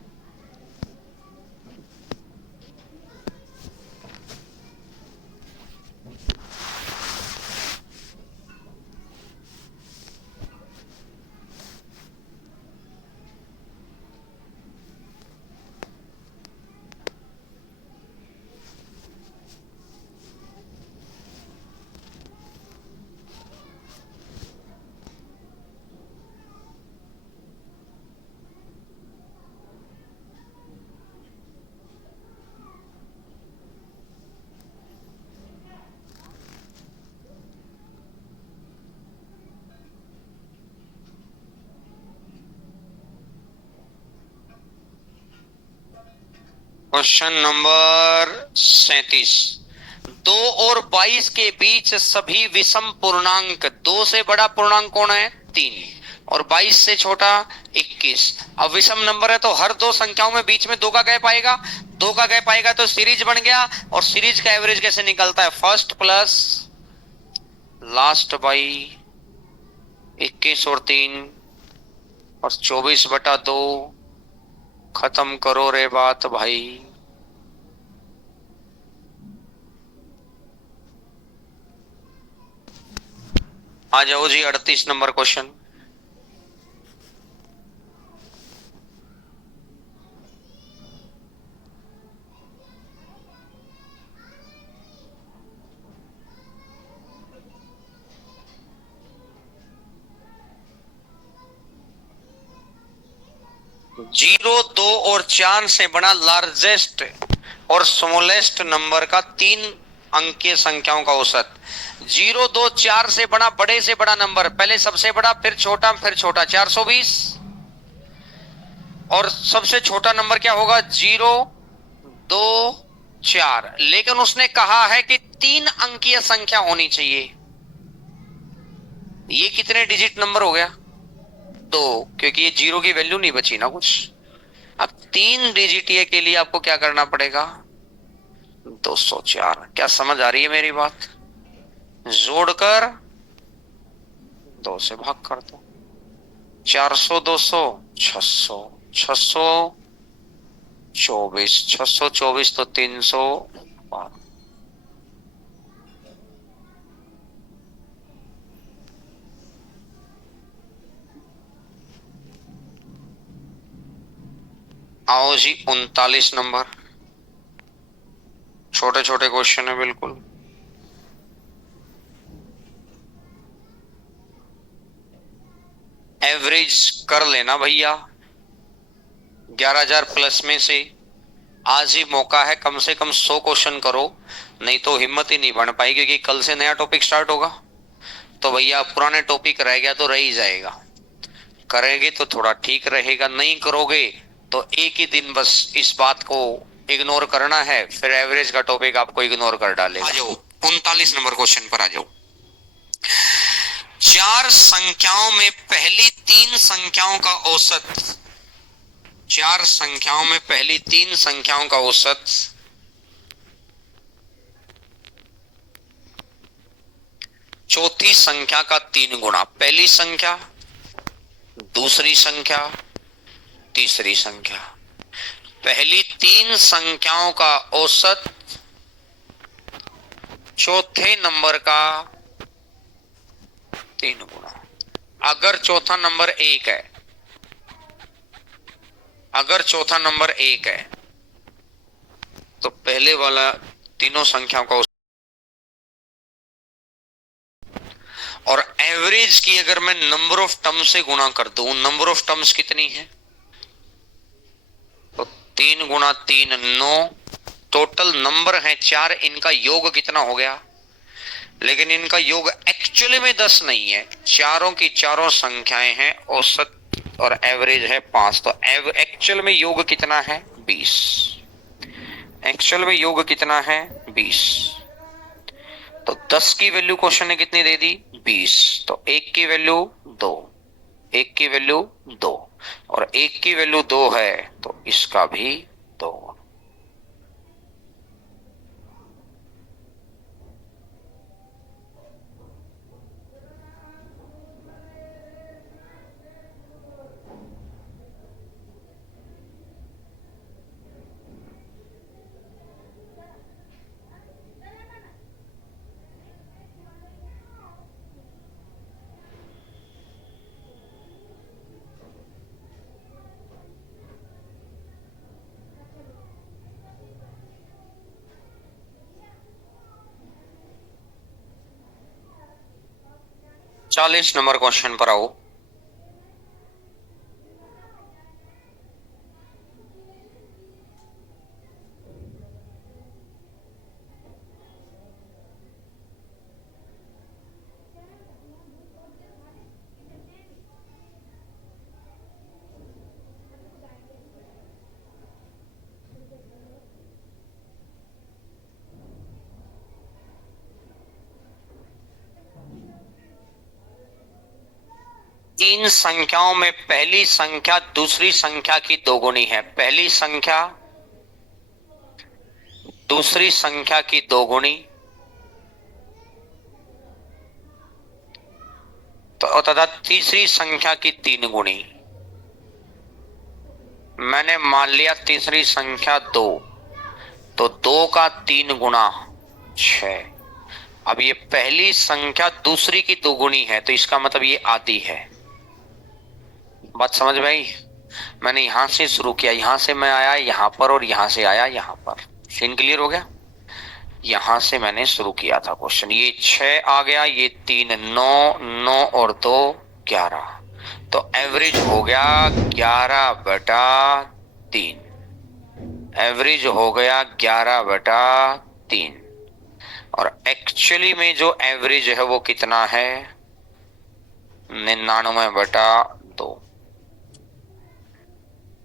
क्वेश्चन नंबर 37, 2 और 22 के बीच सभी विषम पूर्णांक, 2 से बड़ा पूर्णांक कौन है? 3, और 22 से छोटा 21। अब विषम नंबर है तो हर 2 संख्याओं में बीच में 2 का गैप आएगा, 2 का गैप आएगा तो सीरीज बन गया। और सीरीज का एवरेज कैसे निकलता है? फर्स्ट प्लस लास्ट बाई 21 और 3 और 24/2। खत्म करो रे बात भाई। आ जाओ जी 38 नंबर क्वेश्चन। जीरो, 2 और 4 से बड़ा लार्जेस्ट और स्मॉलेस्ट नंबर का 3 अंकीय संख्याओं का औसत। 0, 2, 4 से बड़ा, बड़े से बड़ा नंबर, पहले सबसे बड़ा फिर छोटा 420, और सबसे छोटा नंबर क्या होगा? 0, 2, 4। लेकिन उसने कहा है कि 3 अंकीय संख्या होनी चाहिए। ये कितने डिजिट नंबर हो गया? 2, क्योंकि ये 0 की वैल्यू नहीं बची ना कुछ। अब 3 डिजिट ये के लिए आपको क्या करना पड़ेगा? 204। क्या समझ आ रही है मेरी बात? जोड़कर 2 से भाग कर दो। 400, 200, 600, 624, 624 तो 300। आओ जी 39 नंबर। छोटे छोटे क्वेश्चन है बिल्कुल। एवरेज कर लेना भैया 11,000 प्लस में से। आज ही मौका है, कम से कम 100 क्वेश्चन करो, नहीं तो हिम्मत ही नहीं बन पाई, क्योंकि कल से नया टॉपिक स्टार्ट होगा। तो भैया पुराने टॉपिक रह गया तो रह ही जाएगा। करेंगे तो थोड़ा ठीक रहेगा, नहीं करोगे तो एक ही दिन बस इस बात को इग्नोर करना है, फिर एवरेज का टॉपिक आपको इग्नोर कर डालेगा। आ जाओ 39 नंबर क्वेश्चन पर आ जाओ। चार संख्याओं में पहली 3 संख्याओं का औसत, 4 संख्याओं में पहली 3 संख्याओं का औसत चौथी संख्या का 3 गुना। पहली संख्या, दूसरी संख्या, तीसरी संख्या। पहली 3 संख्याओं का औसत चौथे नंबर का 3 गुना। अगर चौथा नंबर 1 है, अगर चौथा नंबर 1 है तो पहले वाला तीनों संख्याओं का, और एवरेज की अगर मैं नंबर ऑफ टर्म्स से गुणा कर दूं, नंबर ऑफ टर्म्स कितनी है? तो 3 गुणा 3 9। टोटल नंबर है 4, इनका योग कितना हो गया? लेकिन इनका योग एक्चुअली में 10 नहीं है, चारों की चारों संख्याएं हैं, औसत और एवरेज है 5। तो एक्चुअल में योग कितना है? 20। एक्चुअल में योग कितना है? 20। तो 10 की वैल्यू क्वेश्चन ने कितनी दे दी? 20। तो 1 की वैल्यू 2, 1 की वैल्यू 2, और 1 की वैल्यू 2 है तो इसका भी 2। 40 नंबर क्वेश्चन पर आओ। तीन संख्याओं में पहली संख्या दूसरी संख्या की दोगुनी है। पहली संख्या दूसरी संख्या की दोगुनी, तो तथा तीसरी संख्या की 3 गुणी। मैंने मान लिया तीसरी संख्या 2, तो 2 का 3 गुना 6। अब ये पहली संख्या दूसरी की दोगुनी है, तो इसका मतलब ये आधी है। बात समझ में आई? मैंने यहां से शुरू किया, यहां से मैं आया यहां पर, और यहां से आया यहां पर। सीन क्लियर हो गया? यहां से मैंने शुरू किया था क्वेश्चन, ये 6 आ गया, ये 3 9, 9 और 2 11। तो एवरेज हो गया 11/3। एवरेज हो गया 11/3। और एक्चुअली में जो एवरेज है वो कितना है? 99/2।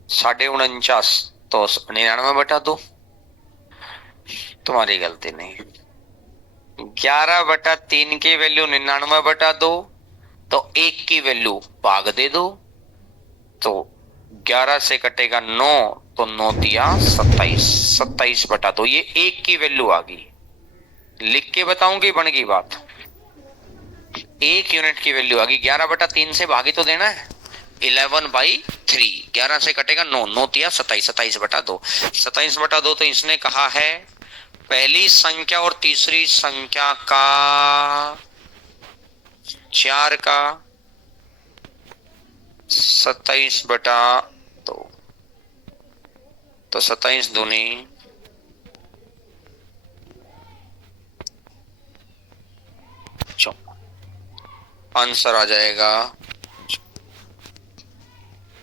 49.5। तो 99/2। तुम्हारी गलती नहीं। 11/3 की वैल्यू 99/2। तो 1 की वैल्यू भाग दे दो। तो 11 से कटेगा 9। तो 9 तिया 27। 27/2 ये 1 की वैल्यू आ गई। लिख के बताऊंगी बन गई बात। 1 यूनिट की वैल्यू आ गई। 11/3 से भागी तो देना है। 11/3। 11 से कटेगा 9। 9 तिया 27। 27/2। 27/2 तो इसने कहा है पहली संख्या और तीसरी संख्या का 4 का 27/2। तो 27 दूनी आंसर आ जाएगा